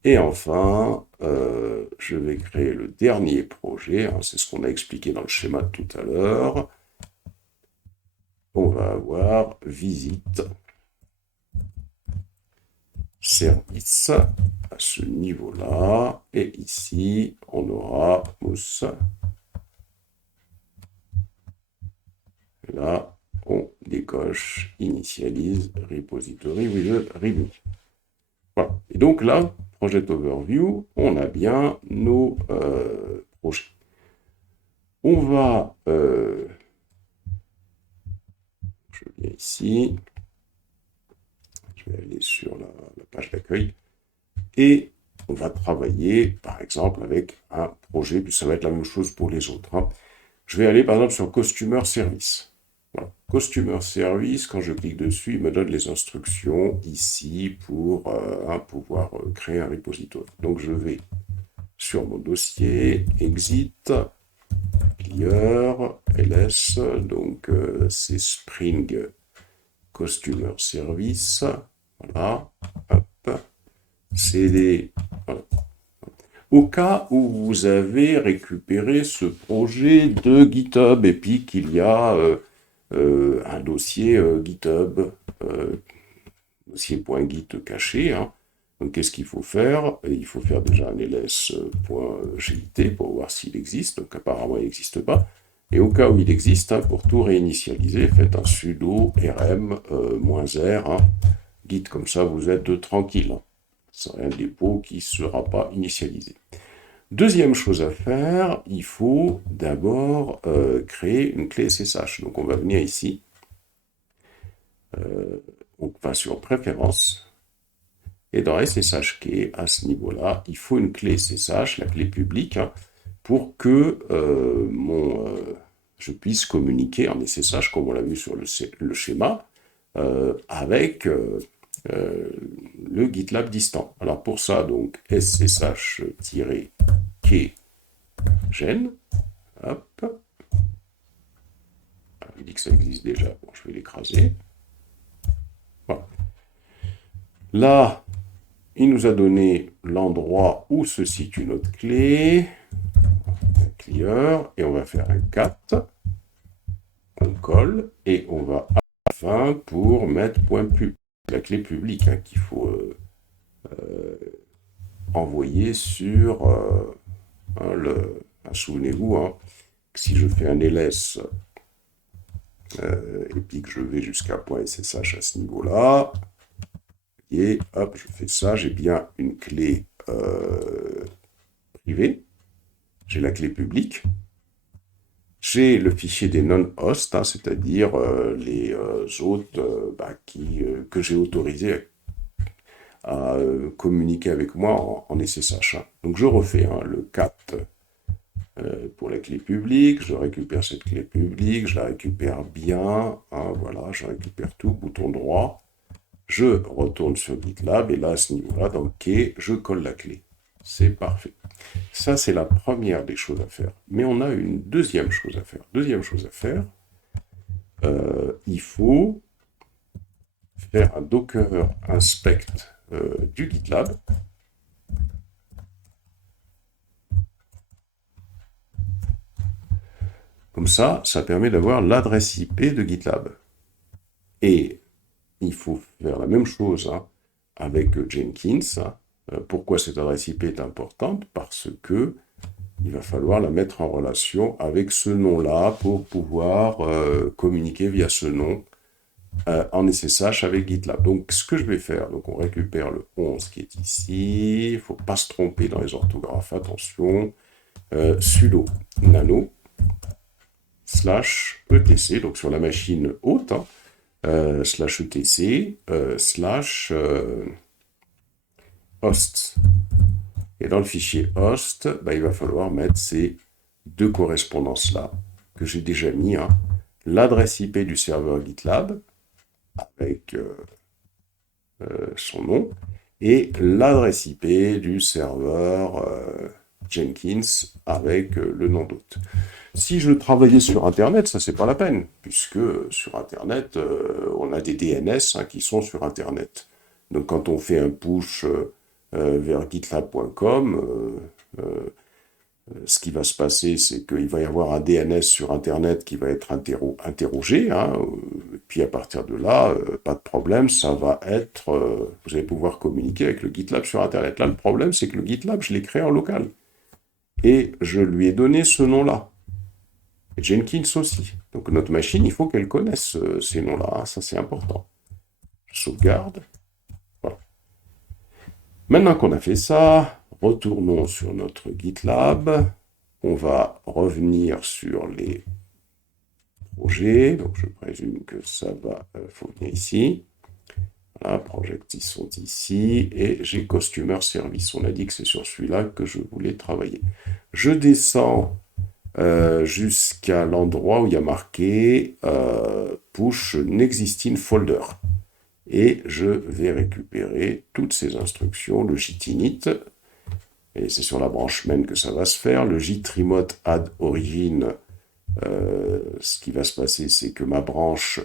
Et enfin, je vais créer le dernier projet, hein, c'est ce qu'on a expliqué dans le schéma de tout à l'heure. On va avoir visite service à ce niveau-là, et ici, on aura mousse. Et là, on décoche, initialise repository with readme. Voilà. Et donc là, Project Overview, on a bien nos projets. On va, je viens ici, je vais aller sur la page d'accueil, et on va travailler, par exemple, avec un projet, puis ça va être la même chose pour les autres. Hein. Je vais aller, par exemple, sur Customer Service. Voilà. Customer Service, quand je clique dessus, il me donne les instructions ici pour pouvoir créer un repository. Donc, je vais sur mon dossier, exit, clear, ls, donc c'est Spring Customer Service, voilà, hop, cd, voilà. Au cas où vous avez récupéré ce projet de GitHub et puis qu'il y a un dossier GitHub, dossier.git caché, hein. Donc qu'est-ce qu'il faut faire? Il faut faire déjà un ls.git pour voir s'il existe, donc apparemment il n'existe pas. Et au cas où il existe, hein, pour tout réinitialiser, faites un sudo rm -r, hein, git, comme ça vous êtes tranquille. Hein. C'est un dépôt qui ne sera pas initialisé. Deuxième chose à faire, il faut d'abord créer une clé SSH. Donc on va venir ici, on va sur Préférences, et dans SSH Key, à ce niveau-là, il faut une clé SSH, la clé publique, hein, pour que je puisse communiquer en SSH, comme on l'a vu sur le schéma, avec le GitLab distant. Alors pour ça, donc ssh-key-gen, hop, il dit que ça existe déjà, bon, je vais l'écraser. Voilà. Là, il nous a donné l'endroit où se situe notre clé, un clear, et on va faire un cat, on colle, et on va à la fin pour mettre point pub, la clé publique, hein, qu'il faut envoyer sur hein, souvenez-vous, hein, si je fais un ls et puis que je vais jusqu'à .ssh à ce niveau-là, et hop, je fais ça, j'ai bien une clé privée, j'ai la clé publique, j'ai le fichier des non-hosts, hein, c'est-à-dire les autres que j'ai autorisés à communiquer avec moi en SSH. Hein. Donc je refais hein, le cat pour la clé publique, je récupère cette clé publique, je la récupère bien, hein, voilà, je récupère tout, bouton droit, je retourne sur GitLab, et là, à ce niveau-là, dans Key, je colle la clé. C'est parfait. Ça, c'est la première des choses à faire. Mais on a une deuxième chose à faire. Deuxième chose à faire, il faut faire un docker inspect du GitLab. Comme ça permet d'avoir l'adresse IP de GitLab. Et il faut faire la même chose hein, avec Jenkins. Hein. Pourquoi cette adresse IP est importante? Parce que il va falloir la mettre en relation avec ce nom-là pour pouvoir communiquer via ce nom en SSH avec GitLab. Donc, ce que je vais faire, donc on récupère le 11 qui est ici, il ne faut pas se tromper dans les orthographes, attention, sudo nano /etc, donc sur la machine haute, hein, /etc, /host. Et dans le fichier host, bah, il va falloir mettre ces deux correspondances-là, que j'ai déjà mis, hein, l'adresse IP du serveur GitLab, avec son nom, et l'adresse IP du serveur Jenkins, avec le nom d'hôte. Si je travaillais sur Internet, ça c'est pas la peine, puisque sur Internet, on a des DNS hein, qui sont sur Internet. Donc quand on fait un push vers gitlab.com, ce qui va se passer, c'est qu'il va y avoir un DNS sur Internet qui va être interrogé, hein, puis à partir de là, pas de problème, ça va être, vous allez pouvoir communiquer avec le GitLab sur Internet. Là, le problème, c'est que le GitLab, je l'ai créé en local, et je lui ai donné ce nom-là. Et Jenkins aussi. Donc notre machine, il faut qu'elle connaisse ces noms-là, hein, ça c'est important. Je sauvegarde. Voilà. Maintenant qu'on a fait ça, retournons sur notre GitLab. On va revenir sur les projets. Donc je présume que ça va, faut venir ici. Voilà, projets ils sont ici. Et j'ai Customer Service. On a dit que c'est sur celui-là que je voulais travailler. Je descends jusqu'à l'endroit où il y a marqué push n'existing folder. Et je vais récupérer toutes ces instructions, le git-init, et c'est sur la branche main que ça va se faire, le git remote add origin, ce qui va se passer, c'est que ma branche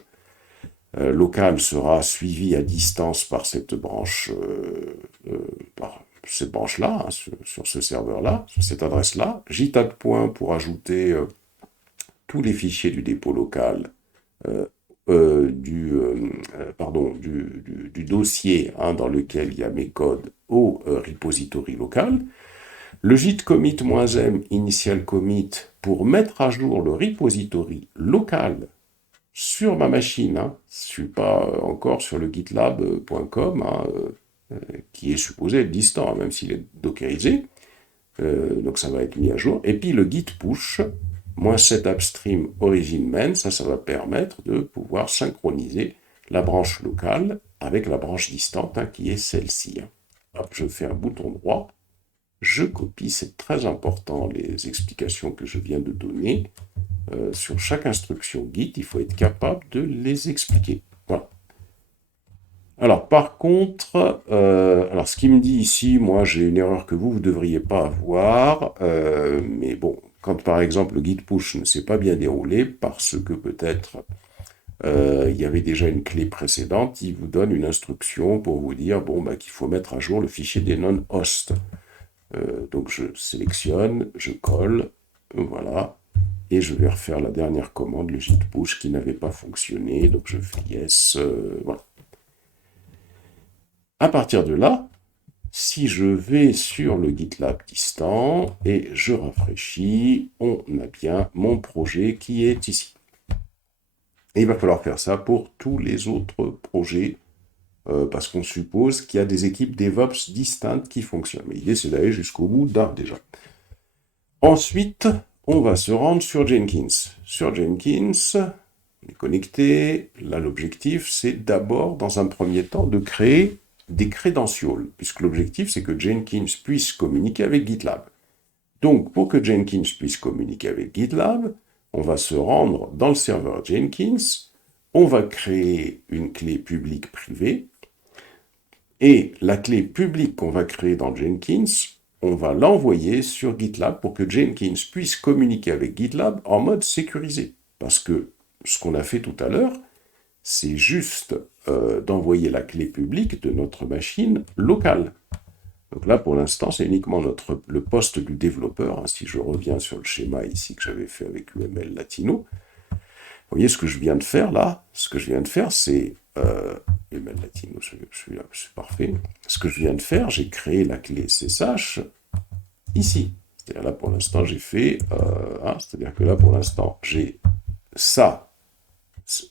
locale sera suivie à distance par cette branche, cette branche-là, hein, sur ce serveur-là, sur cette adresse-là, JTAG point pour ajouter tous les fichiers du dépôt local, du dossier hein, dans lequel il y a mes codes au repository local. Le git commit-m initial commit pour mettre à jour le repository local sur ma machine. Hein. Je ne suis pas encore sur le gitlab.com hein, qui est supposé être distant, même s'il est dockerisé. Donc ça va être mis à jour. Et puis le git push, -set upstream origin main, ça va permettre de pouvoir synchroniser la branche locale avec la branche distante hein, qui est celle-ci. Hein. Hop, je fais un bouton droit, je copie, c'est très important les explications que je viens de donner. Sur chaque instruction Git, il faut être capable de les expliquer. Voilà. Alors, par contre, alors ce qu'il me dit ici, moi j'ai une erreur que vous ne devriez pas avoir, mais bon, quand par exemple le git push ne s'est pas bien déroulé, parce que peut-être il y avait déjà une clé précédente, il vous donne une instruction pour vous dire bon, bah, qu'il faut mettre à jour le fichier des non-hosts. Donc je sélectionne, je colle, voilà, et je vais refaire la dernière commande, le git push qui n'avait pas fonctionné, donc je fais yes, voilà. À partir de là, si je vais sur le GitLab distant et je rafraîchis, on a bien mon projet qui est ici. Et il va falloir faire ça pour tous les autres projets, parce qu'on suppose qu'il y a des équipes DevOps distinctes qui fonctionnent. Mais l'idée, c'est d'aller jusqu'au bout d'un déjà. Ensuite, on va se rendre sur Jenkins. Sur Jenkins, on est connecté. Là, l'objectif, c'est d'abord, dans un premier temps, de créer des credentials, puisque l'objectif, c'est que Jenkins puisse communiquer avec GitLab. Donc, pour que Jenkins puisse communiquer avec GitLab, on va se rendre dans le serveur Jenkins, on va créer une clé publique-privée, et la clé publique qu'on va créer dans Jenkins, on va l'envoyer sur GitLab pour que Jenkins puisse communiquer avec GitLab en mode sécurisé. Parce que ce qu'on a fait tout à l'heure, c'est juste d'envoyer la clé publique de notre machine locale. Donc là, pour l'instant, c'est uniquement le poste du développeur. Hein, si je reviens sur le schéma ici que j'avais fait avec UML Latino, vous voyez ce que je viens de faire là. Ce que je viens de faire, c'est UML Latino, celui-là, c'est parfait. Ce que je viens de faire, j'ai créé la clé SSH ici. C'est-à-dire là, pour l'instant, j'ai fait... c'est-à-dire que là, pour l'instant, j'ai ça,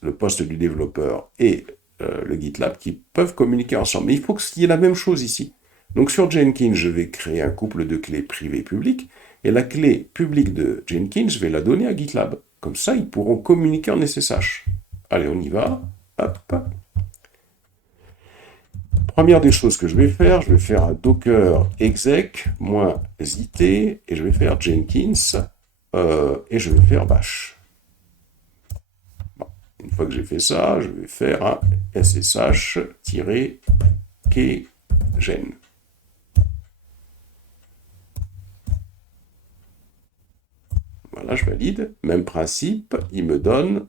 le poste du développeur et le GitLab qui peuvent communiquer ensemble. Mais il faut qu'il y ait la même chose ici. Donc sur Jenkins, je vais créer un couple de clés privées-publiques, et la clé publique de Jenkins, je vais la donner à GitLab. Comme ça, ils pourront communiquer en SSH. Allez, on y va. Hop. Première des choses que je vais faire un docker exec -it, et je vais faire Jenkins, et je vais faire bash. Une fois que j'ai fait ça, je vais faire un ssh-kgen. Voilà, je valide. Même principe, il me donne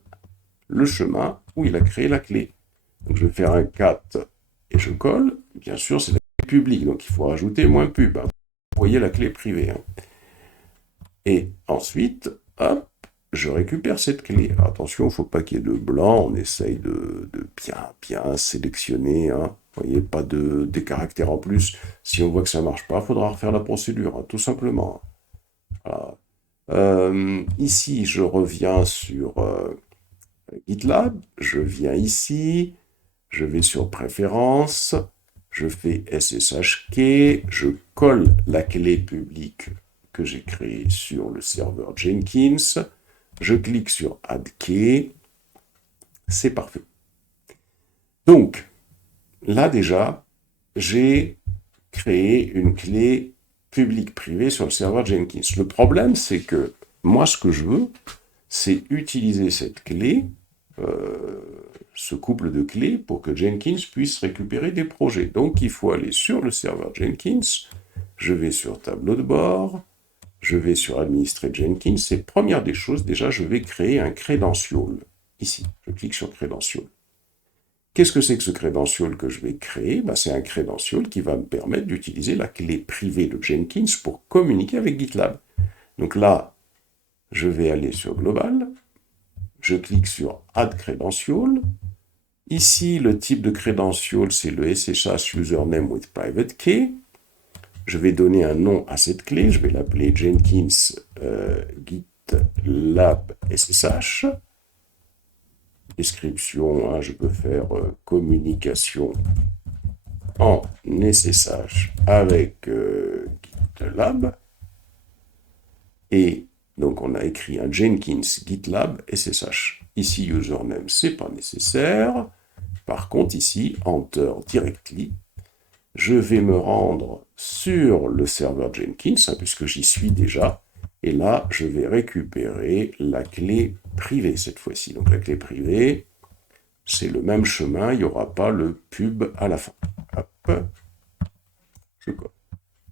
le chemin où il a créé la clé. Donc je vais faire un cat et je colle. Bien sûr, c'est la clé publique, donc il faut rajouter -pub. Hein. Vous voyez la clé privée. Hein. Et ensuite, hop, je récupère cette clé. Alors, attention, il ne faut pas qu'il y ait de blanc. On essaye de bien sélectionner. Hein. Vous voyez, pas des caractères en plus. Si on voit que ça ne marche pas, il faudra refaire la procédure, hein, tout simplement. Voilà. Ici, je reviens sur GitLab. Je viens ici. Je vais sur Préférences. Je fais sshk. Je colle la clé publique que j'ai créée sur le serveur Jenkins. Je clique sur Add Key. C'est parfait. Donc, là déjà, j'ai créé une clé publique-privée sur le serveur Jenkins. Le problème, c'est que moi, ce que je veux, c'est utiliser cette clé, ce couple de clés, pour que Jenkins puisse récupérer des projets. Donc, il faut aller sur le serveur Jenkins. Je vais sur Tableau de bord. Je vais sur Administrer Jenkins. Et première des choses, déjà, je vais créer un credential. Ici, je clique sur Credential. Qu'est-ce que c'est que ce credential que je vais créer? C'est un credential qui va me permettre d'utiliser la clé privée de Jenkins pour communiquer avec GitLab. Donc là, je vais aller sur Global, je clique sur Add Credential. Ici, le type de credential, c'est le SSH Username with Private Key. Je vais donner un nom à cette clé, je vais l'appeler Jenkins GitLab SSH. Description, je peux faire communication en SSH avec GitLab. Et donc on a écrit un Jenkins GitLab SSH. Ici, username, c'est pas nécessaire. Par contre, ici, enter directly, je vais me rendre sur le serveur Jenkins, puisque j'y suis déjà. Et là, je vais récupérer la clé privée cette fois-ci. Donc la clé privée, c'est le même chemin, il n'y aura pas le pub à la fin. Hop, je colle.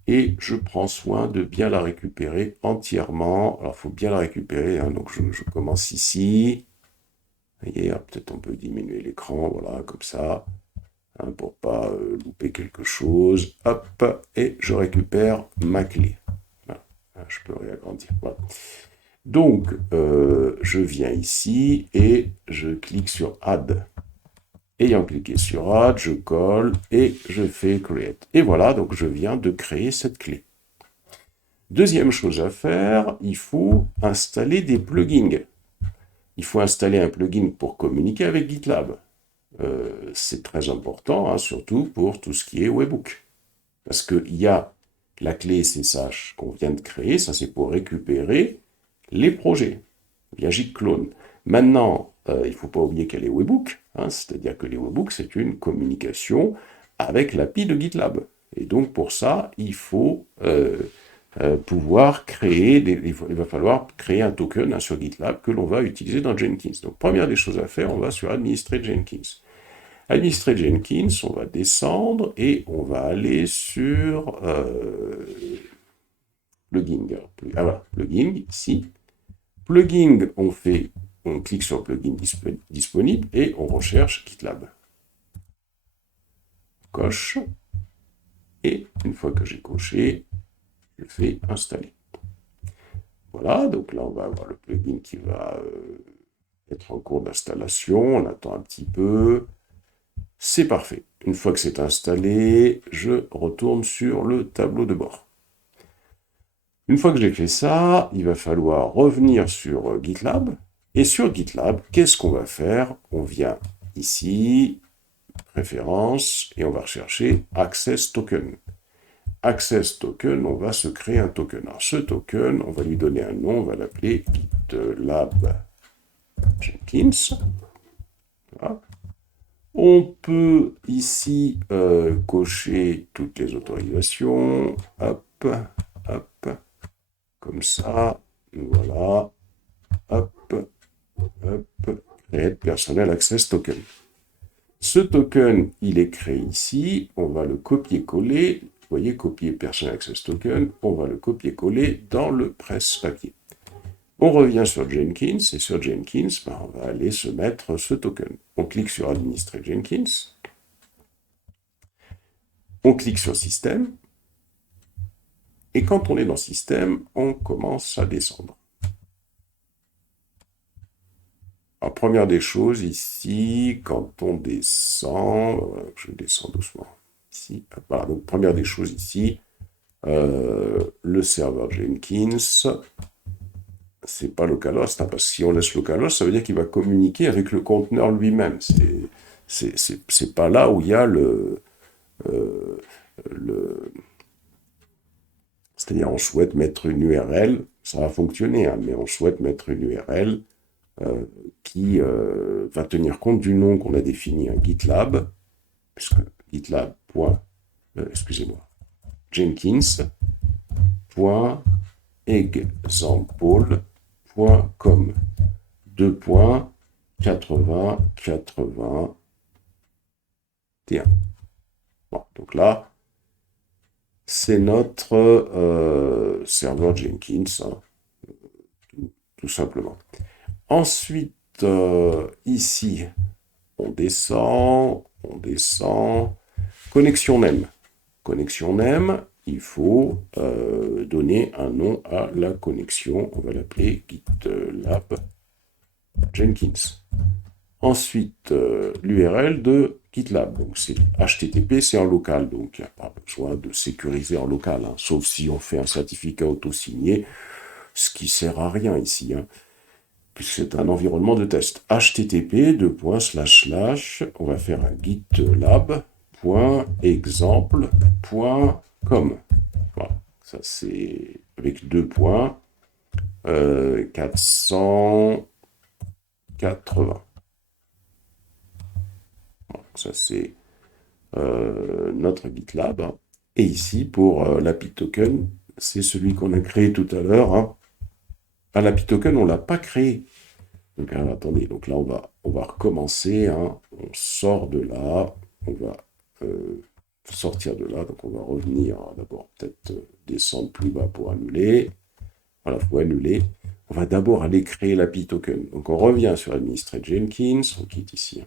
Et je prends soin de bien la récupérer entièrement. Alors, il faut bien la récupérer, donc je commence ici. Vous voyez, peut-être on peut diminuer l'écran, voilà, comme ça, pour pas louper quelque chose. Hop, et je récupère ma clé. Voilà, je peux réagrandir, voilà. Donc, je viens ici et je clique sur Add. Ayant cliqué sur Add, je colle et je fais Create. Et voilà, donc je viens de créer cette clé. Deuxième chose à faire, il faut installer des plugins. Il faut installer un plugin pour communiquer avec GitLab. C'est très important, surtout pour tout ce qui est Webhook. Parce qu'il y a la clé SSH qu'on vient de créer, ça c'est pour récupérer les projets via Gitclone. Maintenant, il ne faut pas oublier qu'elle est Webhook, c'est-à-dire que les Webhooks, c'est une communication avec l'API de GitLab. Et donc pour ça, il faut pouvoir créer, il va falloir créer un token sur GitLab que l'on va utiliser dans Jenkins. Donc première des choses à faire, on va sur Administrer Jenkins. Administrer Jenkins, on va descendre et on va aller sur plugin. Voilà, plugin, ici. Plugin, on clique sur plugin disponible et on recherche GitLab. Coche. Et une fois que j'ai coché, je fais installer. Voilà, donc là on va avoir le plugin qui va être en cours d'installation. On attend un petit peu. C'est parfait. Une fois que c'est installé, je retourne sur le tableau de bord. Une fois que j'ai fait ça, il va falloir revenir sur GitLab. Et sur GitLab, qu'est-ce qu'on va faire? On vient ici, préférences, et on va rechercher Access Token. Access Token, on va se créer un token. Alors ce token, on va lui donner un nom, on va l'appeler GitLab Jenkins. Voilà. On peut ici cocher toutes les autorisations. Hop, hop, comme ça. Voilà. Hop, hop. Create Personal Access Token. Ce token, il est créé ici. On va le copier-coller. Vous voyez, copier Personal Access Token. On va le copier-coller dans le presse-papier. On revient sur Jenkins, et sur Jenkins, on va aller se mettre ce token. On clique sur Administrer Jenkins. On clique sur Système. Et quand on est dans Système, on commence à descendre. Alors, première des choses, ici, quand on descend, je descends doucement. Ici, voilà, donc première des choses ici, le serveur Jenkins, c'est pas localhost, parce que si on laisse localhost, ça veut dire qu'il va communiquer avec le conteneur lui-même. C'est pas là où il y a c'est-à-dire on souhaite mettre une URL, ça va fonctionner, mais on souhaite mettre une URL qui va tenir compte du nom qu'on a défini, un GitLab, puisque GitLab. Excusez-moi, Jenkins.example.com 2.8081. Bon, donc là, c'est notre serveur Jenkins, tout simplement. Ensuite, ici, on descend. Connexion name. Connexion name, il faut donner un nom à la connexion. On va l'appeler GitLab Jenkins. Ensuite, l'URL de GitLab. Donc, c'est HTTP, c'est en local. Donc, il n'y a pas besoin de sécuriser en local. Hein, sauf si on fait un certificat auto-signé, ce qui ne sert à rien ici. Hein, puisque c'est un environnement de test. HTTP, on va faire un gitlab.exemple.com. Voilà, ça c'est avec 2 points. 480. Ça, c'est notre GitLab. Et ici, pour l'API token, c'est celui qu'on a créé tout à l'heure. Hein. Ah, l'API token, on ne l'a pas créé. Donc, attendez, donc là, on va recommencer. Hein. On sort de là. On va sortir de là. Donc, on va revenir d'abord, peut-être descendre plus bas pour annuler. Voilà, il faut annuler. On va d'abord aller créer l'API token. Donc, on revient sur Administrate Jenkins. On quitte ici.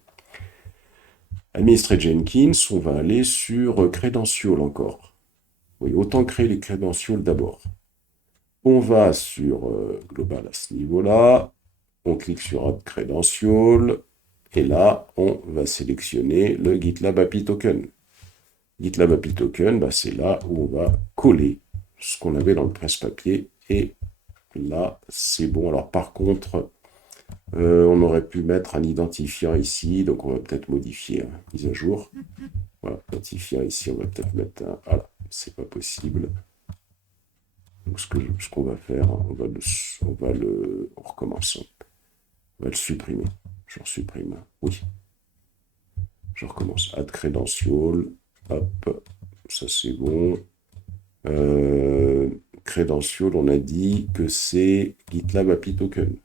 Administrate Jenkins, on va aller sur Credential encore. Oui, autant créer les credentials d'abord. On va sur Global à ce niveau-là. On clique sur Add Credential. Et là, on va sélectionner le GitLab API Token. GitLab API Token, bah, c'est là où on va coller ce qu'on avait dans le presse-papier. Et là, c'est bon. Alors, par contre, on aurait pu mettre un identifiant ici, donc on va peut-être modifier, hein, mise à jour. Voilà, identifiant ici, on va peut-être mettre un... Voilà, c'est pas possible. Donc ce qu'on va faire, hein, on recommence. On va le supprimer. Je le supprime. Oui. Je recommence. Add credential. Hop. Ça c'est bon. Credential, on a dit que c'est GitLab API Token.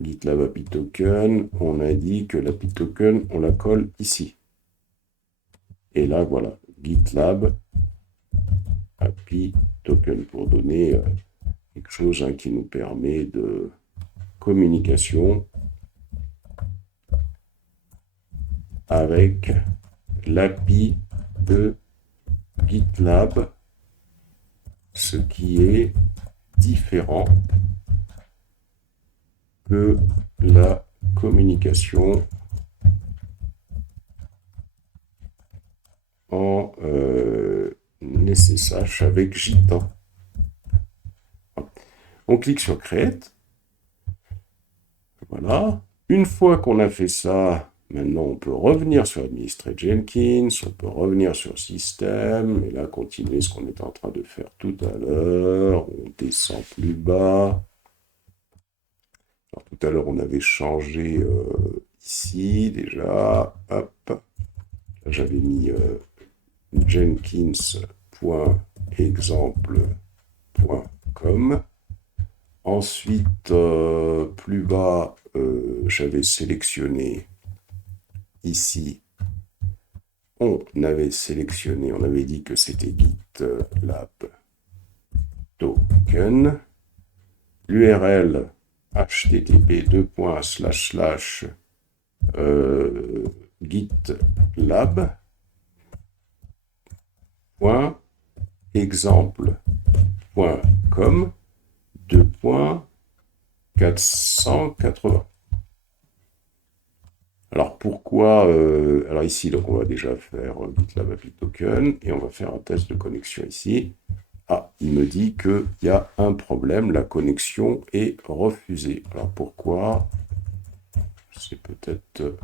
GitLab API Token, on a dit que l'API Token, on la colle ici. Et là, voilà, GitLab API Token pour donner quelque chose qui nous permet de communication avec l'API de GitLab, ce qui est différent que la communication en SSH avec Git. On clique sur Create. Voilà. Une fois qu'on a fait ça, maintenant on peut revenir sur Administrate Jenkins, on peut revenir sur System, et là continuer ce qu'on était en train de faire tout à l'heure. On descend plus bas. Alors, tout à l'heure, on avait changé ici déjà. Hop. J'avais mis jenkins.exemple.com. Ensuite, plus bas, j'avais sélectionné ici. On avait dit que c'était GitLab Token. L'URL http://gitlab.exemple.com 2.480. Alors pourquoi alors ici, donc on va déjà faire GitLab API Token et on va faire un test de connexion ici. Ah, il me dit qu'il y a un problème, la connexion est refusée. Alors pourquoi? C'est peut-être...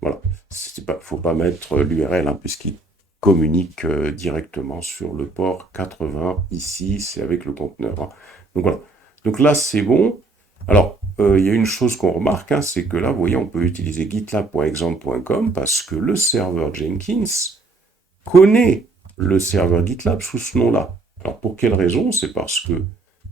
Voilà, il ne faut pas mettre l'URL, hein, puisqu'il communique directement sur le port 80. Ici, c'est avec le conteneur. Hein. Donc voilà. Donc là, c'est bon. Alors, il y a une chose qu'on remarque, hein, c'est que là, vous voyez, on peut utiliser gitlab.exemple.com parce que le serveur Jenkins connaît le serveur GitLab sous ce nom-là. Alors, pour quelle raison? C'est parce que, vous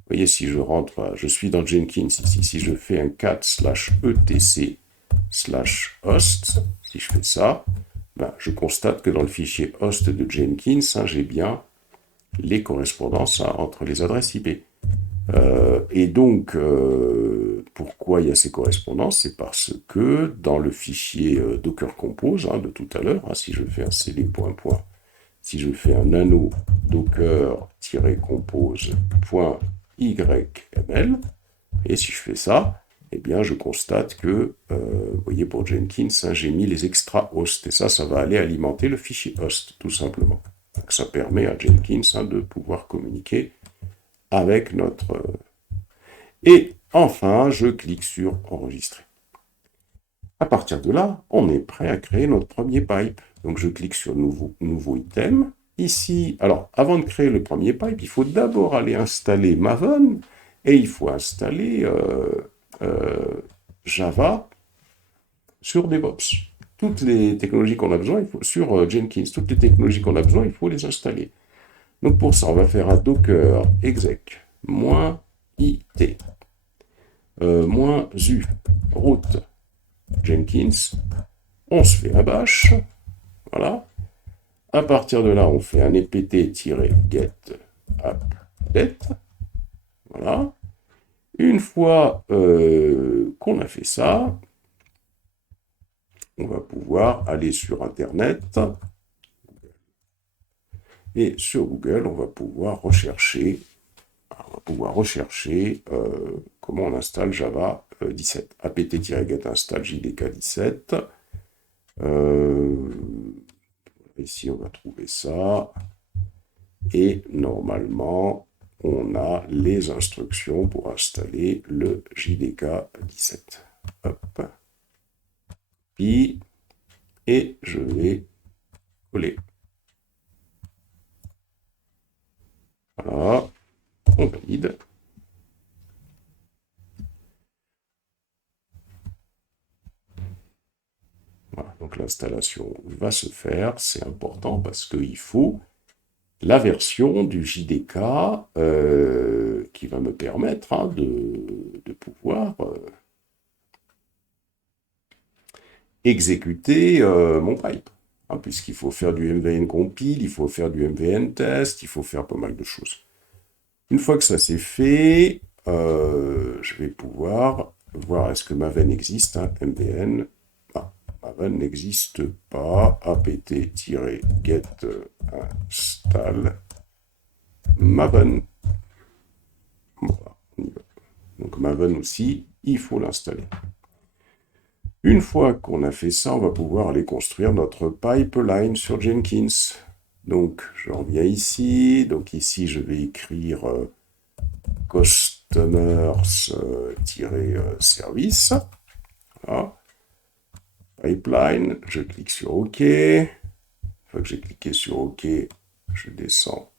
voyez, si je rentre, je suis dans Jenkins ici, si je fais un cat/etc/host, si je fais ça, ben, je constate que dans le fichier host de Jenkins, hein, j'ai bien les correspondances, hein, entre les adresses IP. Et donc, pourquoi il y a ces correspondances? C'est parce que dans le fichier Docker Compose de tout à l'heure, si je fais un cd point, si je fais un nano docker-compose.yml, et si je fais ça, eh bien, je constate que, vous voyez, pour Jenkins, j'ai mis les extra hosts, et ça va aller alimenter le fichier host, tout simplement. Donc, ça permet à Jenkins de pouvoir communiquer avec notre... Et enfin, je clique sur enregistrer. À partir de là, on est prêt à créer notre premier pipe. Donc, je clique sur nouveau item. Ici, alors, avant de créer le premier pipe, il faut d'abord aller installer Maven, et il faut installer Java sur DevOps. Toutes les technologies qu'on a besoin, sur Jenkins, toutes les technologies qu'on a besoin, il faut les installer. Donc pour ça, on va faire un docker exec -it -u root Jenkins. On se fait un bash. Voilà. À partir de là, on fait un ept-get update. Voilà. Une fois qu'on a fait ça, on va pouvoir aller sur Internet. Et sur Google, on va pouvoir rechercher, comment on installe Java 17. apt-get install JDK 17. Ici, on va trouver ça. Et normalement, on a les instructions pour installer le JDK 17. Hop. Puis, et je vais coller. Voilà, on valide. Voilà, donc l'installation va se faire, c'est important parce qu'il faut la version du JDK qui va me permettre de pouvoir exécuter mon pipe. Puisqu'il faut faire du MVN compile, il faut faire du MVN test, il faut faire pas mal de choses. Une fois que ça c'est fait, je vais pouvoir voir est-ce que Maven existe, MVN. Maven n'existe pas. apt-get install Maven. Voilà, on y va. Donc Maven aussi, il faut l'installer. Une fois qu'on a fait ça, on va pouvoir aller construire notre pipeline sur Jenkins. Donc je reviens ici. Donc ici, je vais écrire customers-service. Voilà. Pipeline, je clique sur OK. Une fois que j'ai cliqué sur OK, je descends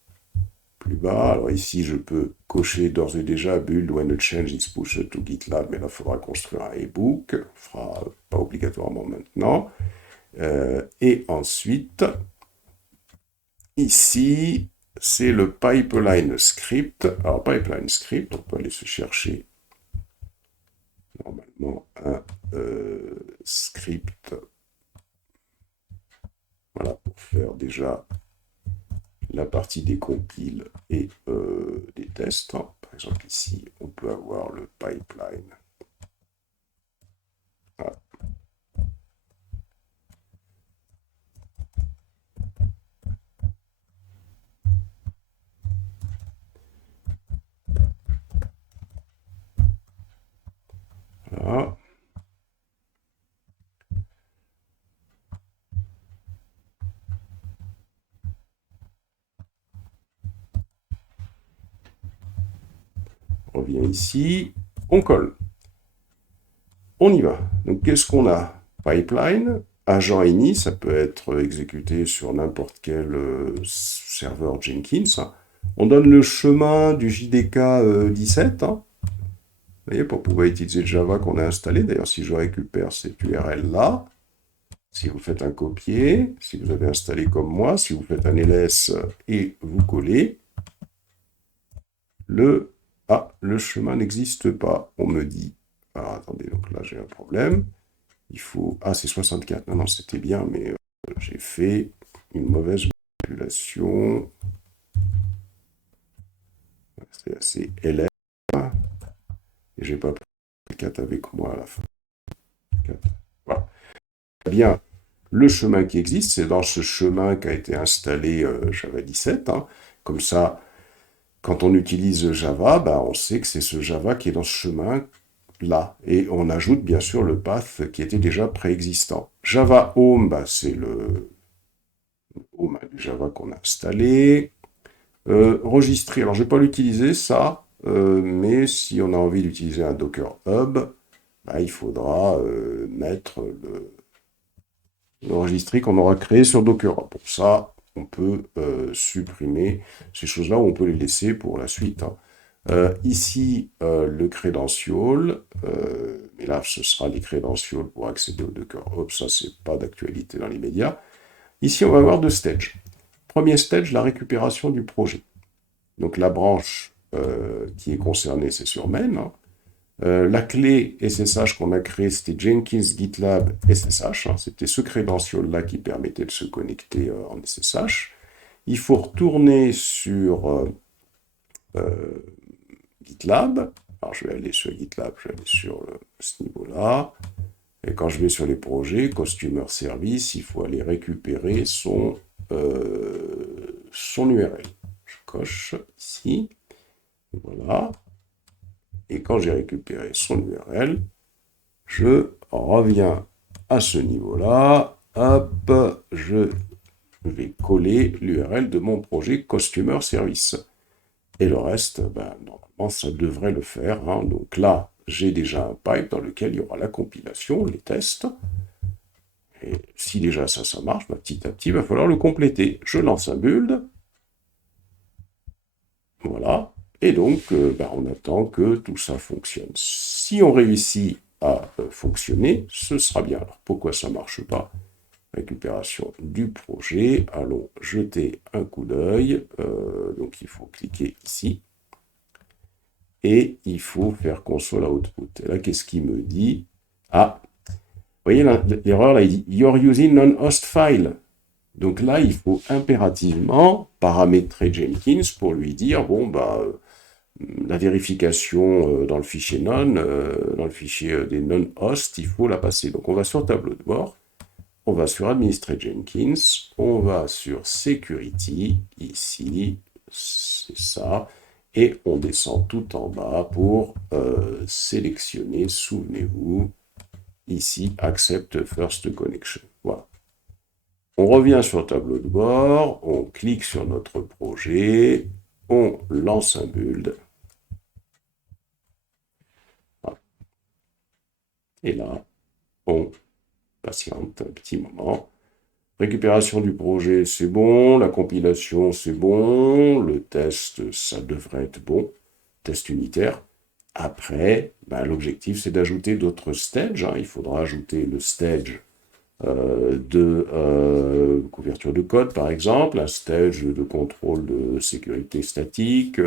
plus bas. Alors ici, je peux cocher d'ores et déjà build when a change is pushed to GitLab, mais là, il faudra construire un e-book. On fera pas obligatoirement maintenant. Et ensuite, ici, c'est le pipeline script. Alors, pipeline script, on peut aller se chercher normalement un script. Voilà, pour faire déjà la partie des compiles et des tests. Par exemple, ici, on peut avoir le pipeline. Voilà. Voilà. On revient ici, on colle. On y va. Donc, qu'est-ce qu'on a? Pipeline, agent ini, ça peut être exécuté sur n'importe quel serveur Jenkins. On donne le chemin du JDK 17, vous voyez, pour pouvoir utiliser le Java qu'on a installé. D'ailleurs, si je récupère cette URL-là, si vous faites un copier, si vous avez installé comme moi, si vous faites un ls et vous collez, le chemin n'existe pas. On me dit, alors attendez, donc là j'ai un problème. Il faut, c'est 64, non, c'était bien, mais j'ai fait une mauvaise manipulation. C'est assez ls. Et j'ai pas pris le 4 avec moi à la fin. 4. Voilà. Eh bien, le chemin qui existe, c'est dans ce chemin qui a été installé Java 17. Hein. Comme ça, quand on utilise Java, bah, on sait que c'est ce Java qui est dans ce chemin-là. Et on ajoute bien sûr le path qui était déjà préexistant. Java Home, bah, c'est le Home du Java qu'on a installé. Registrer, alors je ne vais pas l'utiliser ça, mais si on a envie d'utiliser un Docker Hub, bah, il faudra mettre le registry qu'on aura créé sur Docker Hub. Pour ça, on peut supprimer ces choses-là ou on peut les laisser pour la suite. Hein. Ici, le credential, mais là, ce sera les credentials pour accéder au Docker Hub, ça, c'est pas d'actualité dans l'immédiat. Ici, on va avoir deux stages. Premier stage, la récupération du projet. Donc la branche qui est concernée, c'est sur main. Hein. La clé SSH qu'on a créée, c'était Jenkins GitLab SSH. Hein. C'était ce credential-là qui permettait de se connecter en SSH. Il faut retourner sur GitLab. Alors je vais aller sur GitLab, je vais aller sur ce niveau-là. Et quand je vais sur les projets, Customer Service, il faut aller récupérer son URL. Je coche ici. Voilà. Et quand j'ai récupéré son URL, je reviens à ce niveau-là. Hop, je vais coller l'URL de mon projet Customer Service. Et le reste, ben, normalement, ça devrait le faire. Hein. Donc là, j'ai déjà un pipe dans lequel il y aura la compilation, les tests. Et si déjà ça marche, ben, petit à petit, il va falloir le compléter. Je lance un build. Voilà. Et donc, ben, on attend que tout ça fonctionne. Si on réussit à fonctionner, ce sera bien. Alors, pourquoi ça ne marche pas? Récupération du projet. Allons jeter un coup d'œil. Donc, il faut cliquer ici. Et il faut faire console output. Et là, qu'est-ce qu'il me dit? Ah, vous voyez l'erreur là, il dit You're using non-host file. Donc là, il faut impérativement paramétrer Jenkins pour lui dire, bon, bah, la vérification dans le fichier dans le fichier des non-hosts, il faut la passer. Donc on va sur tableau de bord, on va sur administrer Jenkins, on va sur security, ici, c'est ça, et on descend tout en bas pour sélectionner, souvenez-vous, ici, accept first connection. Voilà. On revient sur le tableau de bord, on clique sur notre projet, on lance un build. Voilà. Et là, on patiente un petit moment. Récupération du projet, c'est bon. La compilation, c'est bon. Le test, ça devrait être bon. Test unitaire. Après, ben, l'objectif, c'est d'ajouter d'autres stages. Hein. Il faudra ajouter le stage de couverture de code, par exemple, un stage de contrôle de sécurité statique.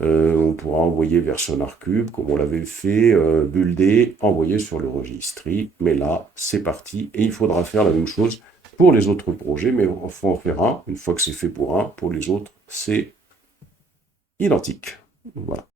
On pourra envoyer vers SonarCube, comme on l'avait fait, builder, envoyer sur le registry. Mais là, c'est parti. Et il faudra faire la même chose pour les autres projets, mais il faut en faire un. Une fois que c'est fait pour un, pour les autres, c'est identique. Voilà.